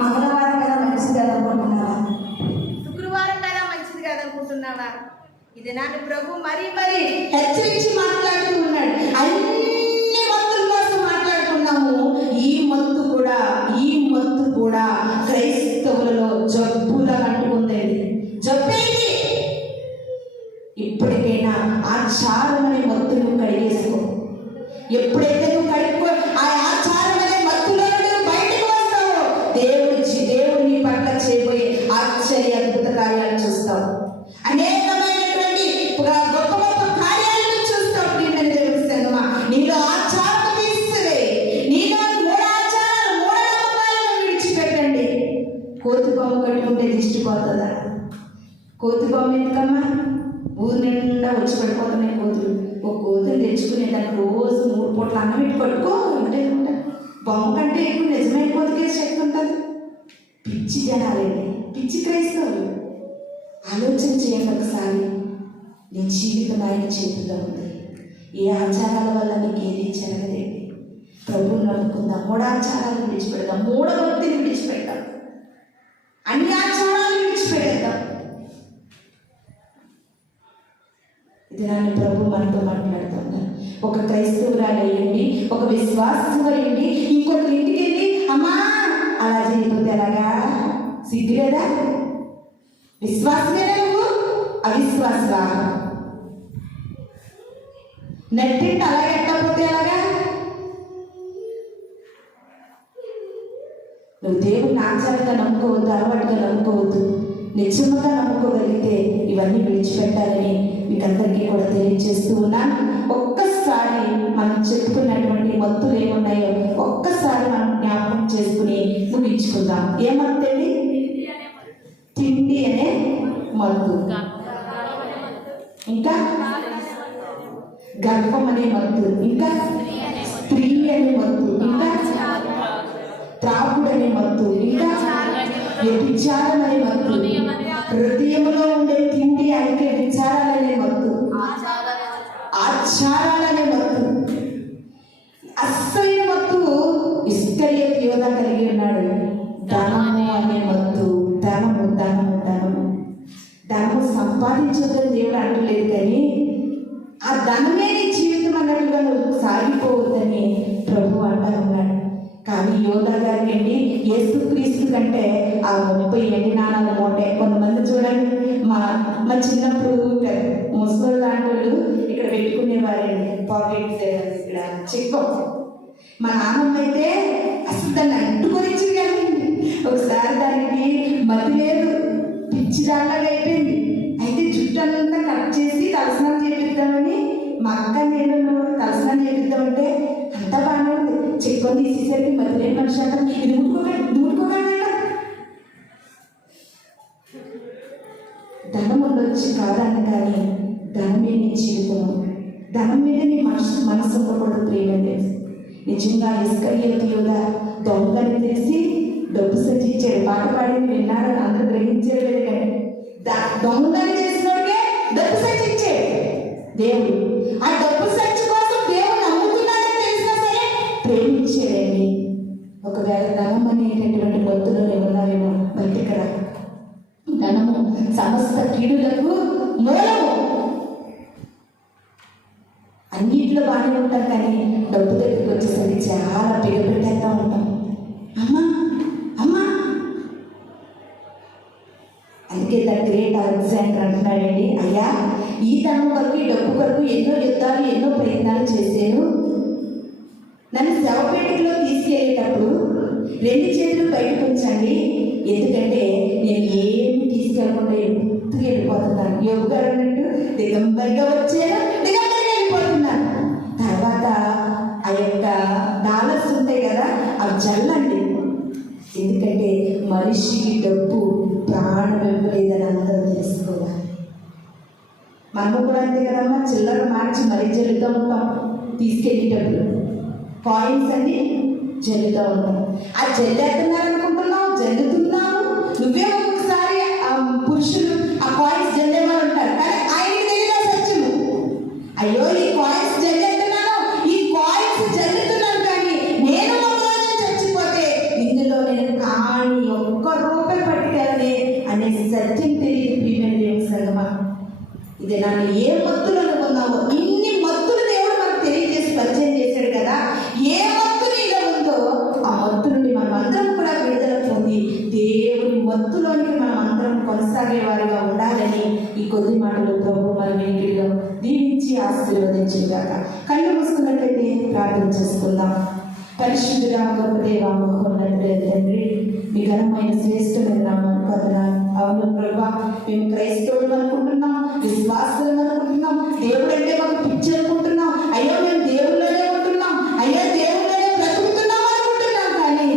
మంగళవారం కదా మంచిది కదనుకుంటున్నావా? శుక్రవారం కదా మంచిది కదనుకుంటున్నావా? ఇది నాన్న ప్రభు మరీ హెచ్చరించి మాట్లాడుతూ ఉన్నాడు. అన్ని మత్తుల కోసం మాట్లాడుకున్నాము. ఈ మత్తు కూడా క్రైస్తవులలో జబ్బులా అంటుకుందేది. జబ్బేది. ఇప్పటికైనా ఆచారం అనే మత్తును కడిగేసుకో. ఎప్పుడైతే నువ్వు కడుక్కో, ఆ ఆచారం అనే మత్తులో నువ్వు బయటకు వస్తావో దేవుడు నీ పట్ల చేయబోయే ఆశ్చర్య అద్భుత కార్యాలు చూస్తావు. అనేకమైనటువంటి గొప్ప కార్యాలను చూస్తావు. నీలో ఆచారం తీస్తుంది. నీలో మూఢనమ్మకాలను విడిచిపెట్టండి. కోతి బొమ్మ కట్టుకుంటే దిష్టి పోతుందా? కోతి బొమ్మ ఎందుకమ్మా? ఊరు నిండా వచ్చి పడిపోతున్నాయి కోతులు. ఒక కోతులు తెచ్చుకునే దాన్ని రోజు 3 పూట్ల అన్నం పెట్టి పట్టుకో అంటే బొమ్మ కంటే ఎక్కువ నిజమైన కోతికే శక్తి ఉంటుంది. పిచ్చి జనాలండి, పిచ్చి క్రైస్తవులు. ఆలోచన చేయండి ఒకసారి. నీ జీవితం ఆయన చేతుల్లో ఉంది. ఏ ఆచారాల వల్ల నీకు ఏది జరగదండి. ప్రభువుని నమ్ముకుందాం. మూఢాచారాలను విడిచిపెడదాం, మూఢభక్తిని విడిచిపెడదాం, అన్ని ఆచారాలను విడిచిపెడదాం. ఇది నాన్న ప్రభు మనతో మాట్లాడుతున్నా. ఒక క్రైస్తవురాలు అయ్యండి, ఒక విశ్వాసండి, ఇంకొకరి ఇంటికి వెళ్ళి అమ్మా అలా చేయకపోతే ఎలాగా? సిగ్గు లేదా? విశ్వాసమేనా నువ్వు? అవిశ్వాసవా? నెట్టింటి అలా ఎట్టకపోతే ఎలాగా? నువ్వు దేవుడిని ఆచారంగా నమ్ముకోవద్దు, అలవాటుగా నమ్ముకోవద్దు. నిజంగా నమ్ముకోగలిగితే ఇవన్నీ విడిచిపెట్టాలని మీకు అందరికీ కూడా తెలియజేస్తూ ఉన్నాను. ఒక్కసారి మనం చెప్పుకున్నటువంటి మత్తులు ఏమున్నాయో ఒక్కసారి మనం జ్ఞాపకం చేసుకుని ముగించుకుందాం. ఏ మత్తు అండి? తిండి అనే మత్తు, ఇంకా గర్భం అనే మత్తు, ఇంకా స్త్రీ అనే మత్తు, ఇంకా త్రాగుడు అనే మత్తు, ఇంకా వ్యభిచారం అనే మత్తు, హృదయంలో ఉండే తిండి అయితే విచారాలనే మత్తు, ఆచారాలనే మత్తు. అస్సలైన మత్తు ఇస్కరియోతు యోధా కలిగి ఉన్నాడు. ధనము అనే మత్తు. ధనము సంపాదించొద్దని దేవుడు అంటలేదు, కానీ ఆ ధనమే నీ జీవితం అన్నట్లుగా నువ్వు సాగిపోవద్దని ప్రభు అంటా ఉన్నాడు. కానీ యోధా గారికి అండి యేసుక్రీస్తు కంటే ఆ 30 ఎండి నాణాల మూటే. కొంతమంది చూడండి, మా చిన్నప్పుడు ముసలి లాంటి వాళ్ళు ఇక్కడ పెట్టుకునేవారండి పాకెట్స్, ఇక్కడ చెక్కం. మా నాన్నమ్మ అయితే అసలు దాన్ని అంటుకొని ఇచ్చింది. ఒకసారి దానికి మతి లేదు, పిచ్చి దానిలాగా అయిపోయింది. అయితే జుట్టంతా కట్ చేసి తలస్నానం చేపిద్దామని మా అక్క నేను తలస్నానం చేపిద్దామంటే అంతా బాగానే ఉంది. చెక్కొని తీసేసరికి మతి లేని మనిషి అంట, ఇది ముట్టుకోకండి. ధనం ఉండొచ్చు కాదన్న, కానీ ధనమే నీ జీవితం. ధనం మీద నీ మనసు ఉండకూడదు. ప్రేమ నిజంగా ఇస్కరియోతు యూదా దొంగని తెలిసి డబ్బు సచ్చిచ్చాడు. పాట పాడింది విన్నారని అందరూ గ్రహించలేదు, కానీ దొంగని తెలిసినోడికే డబ్బు సచ్చిచ్చాడు దేవుడు. ఆ డబ్బు సచ్చి కోసం దేవుడు నమ్ముతున్నాడని తెలిసినా సరే ప్రేమించాడండి. ఒకవేళ ధనం అనేటటువంటి మత్తులో ఉన్నావేమో బయటికి రా. ధనము సమస్త కీడులకు మూలము. అన్నిట్లో బాగానే ఉంటాం, కానీ డబ్బు దగ్గరికి వచ్చేసరికి చాలా బిగపెట్టేస్తా ఉంటాం. అమ్మా అమ్మా. అందుకే ద గ్రేట్ అలెగ్జాండర్ అంటున్నాడండి, అయ్యా ఈ ధనం కొరకు ఈ డబ్బు కొరకు ఎన్నో యుద్ధాలు ఎన్నో ప్రయత్నాలు చేశాను. నన్ను శవపేటలో తీసుకెళ్ళేటప్పుడు 2 చేతులు బయటకు ఉంచండి, ఎందుకంటే నేను ఏమి తీసుకెళ్ళకుండా ఎత్తుకు వెళ్ళిపోతున్నాను. యోగు గారు అన్నట్టు దిగంబరిగా వచ్చాను, దిగంబరిగా వెళ్ళిపోతున్నాను. తర్వాత ఆ యొక్క డాలర్స్ ఉంటాయి కదా, అవి చల్లండి, ఎందుకంటే మనిషికి డబ్బు ప్రాణం ఇవ్వలేదని అందరూ తెలుసుకోవాలి. మనము కూడా అంతే కదమ్మా, చిల్లర మార్చి మరీ జల్లుతూ ఉంటాం. తీసుకెళ్ళేటప్పుడు కాయిన్స్ అన్ని జల్లుతూ ఉంటాం. ఆ జల్లేస్తున్నారు అనుకుంటున్నావు, జల్లుతున్నావు నువ్వే. ఒక్కొక్కసారి పురుషులు ఆ కాయిన్స్ జల్లేవారు ఉంటారు, కానీ ఆయనకి తెలియదు సత్యము. అయ్యో ఈ కాయిన్స్ జల్లేస్తున్నాను, ఈ కాయిన్స్ జల్లుతున్నాను, కానీ నేను ఒక రోజు చచ్చిపోతే ఇందులో నేను కానీ ₹1 పట్టుకెళ్ళనే అనే సత్యం తెలియదు. ప్రియమైన దేవుని సంగమా, ఇది నన్ను ఏ మత్తులు అనుకున్నావో ఇన్ని మత్తులు దేవుడు మనకు తెలియజేసి పరిచయం చేశాడు కదా. ఏ మత్తు నీలో ఉందో ఆ మత్తు నుండి మనం అందరం కూడా విడుదల పొంది దేవుని మత్తులోనికి మనం అందరం కొనసాగే వారిగా ఉండాలని ఈ కొద్ది మాటలు ప్రభు మన వెంకిలో దీవించి ఆశీర్వదించేగాక. కళ్ళు మూసుకున్నట్లయితే ప్రార్థన చేసుకుందాం. పరిశుద్ధుడా గొప్ప దేవా మహోన్నతుడే తండ్రి, మీ ఘనమైన శ్రేష్టమైన నామాన్ని వందనాలు. అవును ప్రభా, మేము క్రైస్తవులు అనుకుంటున్నాం, విశ్వాసులు అనుకుంటున్నాం, దేవుడు అంటే మాకు పిచ్చి అనుకుంటున్నాం. అయ్యో మేము దేవుళ్ళనే ఉంటున్నాం, అయ్యో దేవుళ్ళనే బ్రతుకుతున్నాం అనుకుంటున్నాం, కానీ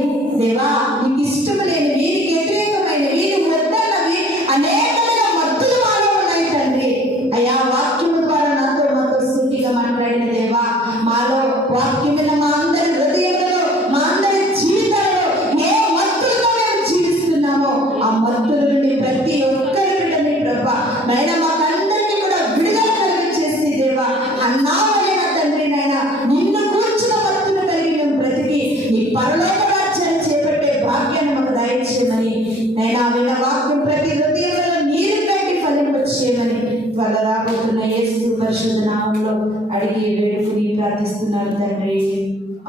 దేవా నీకు ఇష్టం లేని, వీరికి వ్యతిరేకమైన, వీరి వద్దన్నవి అనేకమైన మత్తులు మాలో ఉన్నాయి తండ్రి. అయ్యా వాక్యము ద్వారా మాతో సూటిగా మాట్లాడిన దేవా, మాలో వాక్యమైన మా అందరి హృదయంలో, మా అందరి జీవితాల్లో ఏ మత్తులతో మేము జీవిస్తున్నామో ఆ మత్తుల నుండి ప్రతి ఒక్కరి బిడ్డని ప్రభా నైనా మాకందరినీ కూడా విడుదల కలిగించేసి దేవా, అన్నావైనా తండ్రి నైనా నిన్ను కూర్చున్న మత్తును కలిగి మేము బ్రతికి నీ పరలోక రాజ్యాన్ని చేపట్టే భాగ్యాన్ని మాకు దయచేయమని, నైనా విన్న వాక్యం ప్రతి హృదయంలో నీరు కట్టి ఫలింపచేయమని వాళ్ళ రాబోతున్న యేసు పరిశుద్ధ నామంలో అడిగి వేడుకుని ప్రార్థిస్తున్నారు తండ్రి.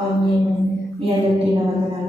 ఆమేన్. మీ అందరికీ వందనాలు.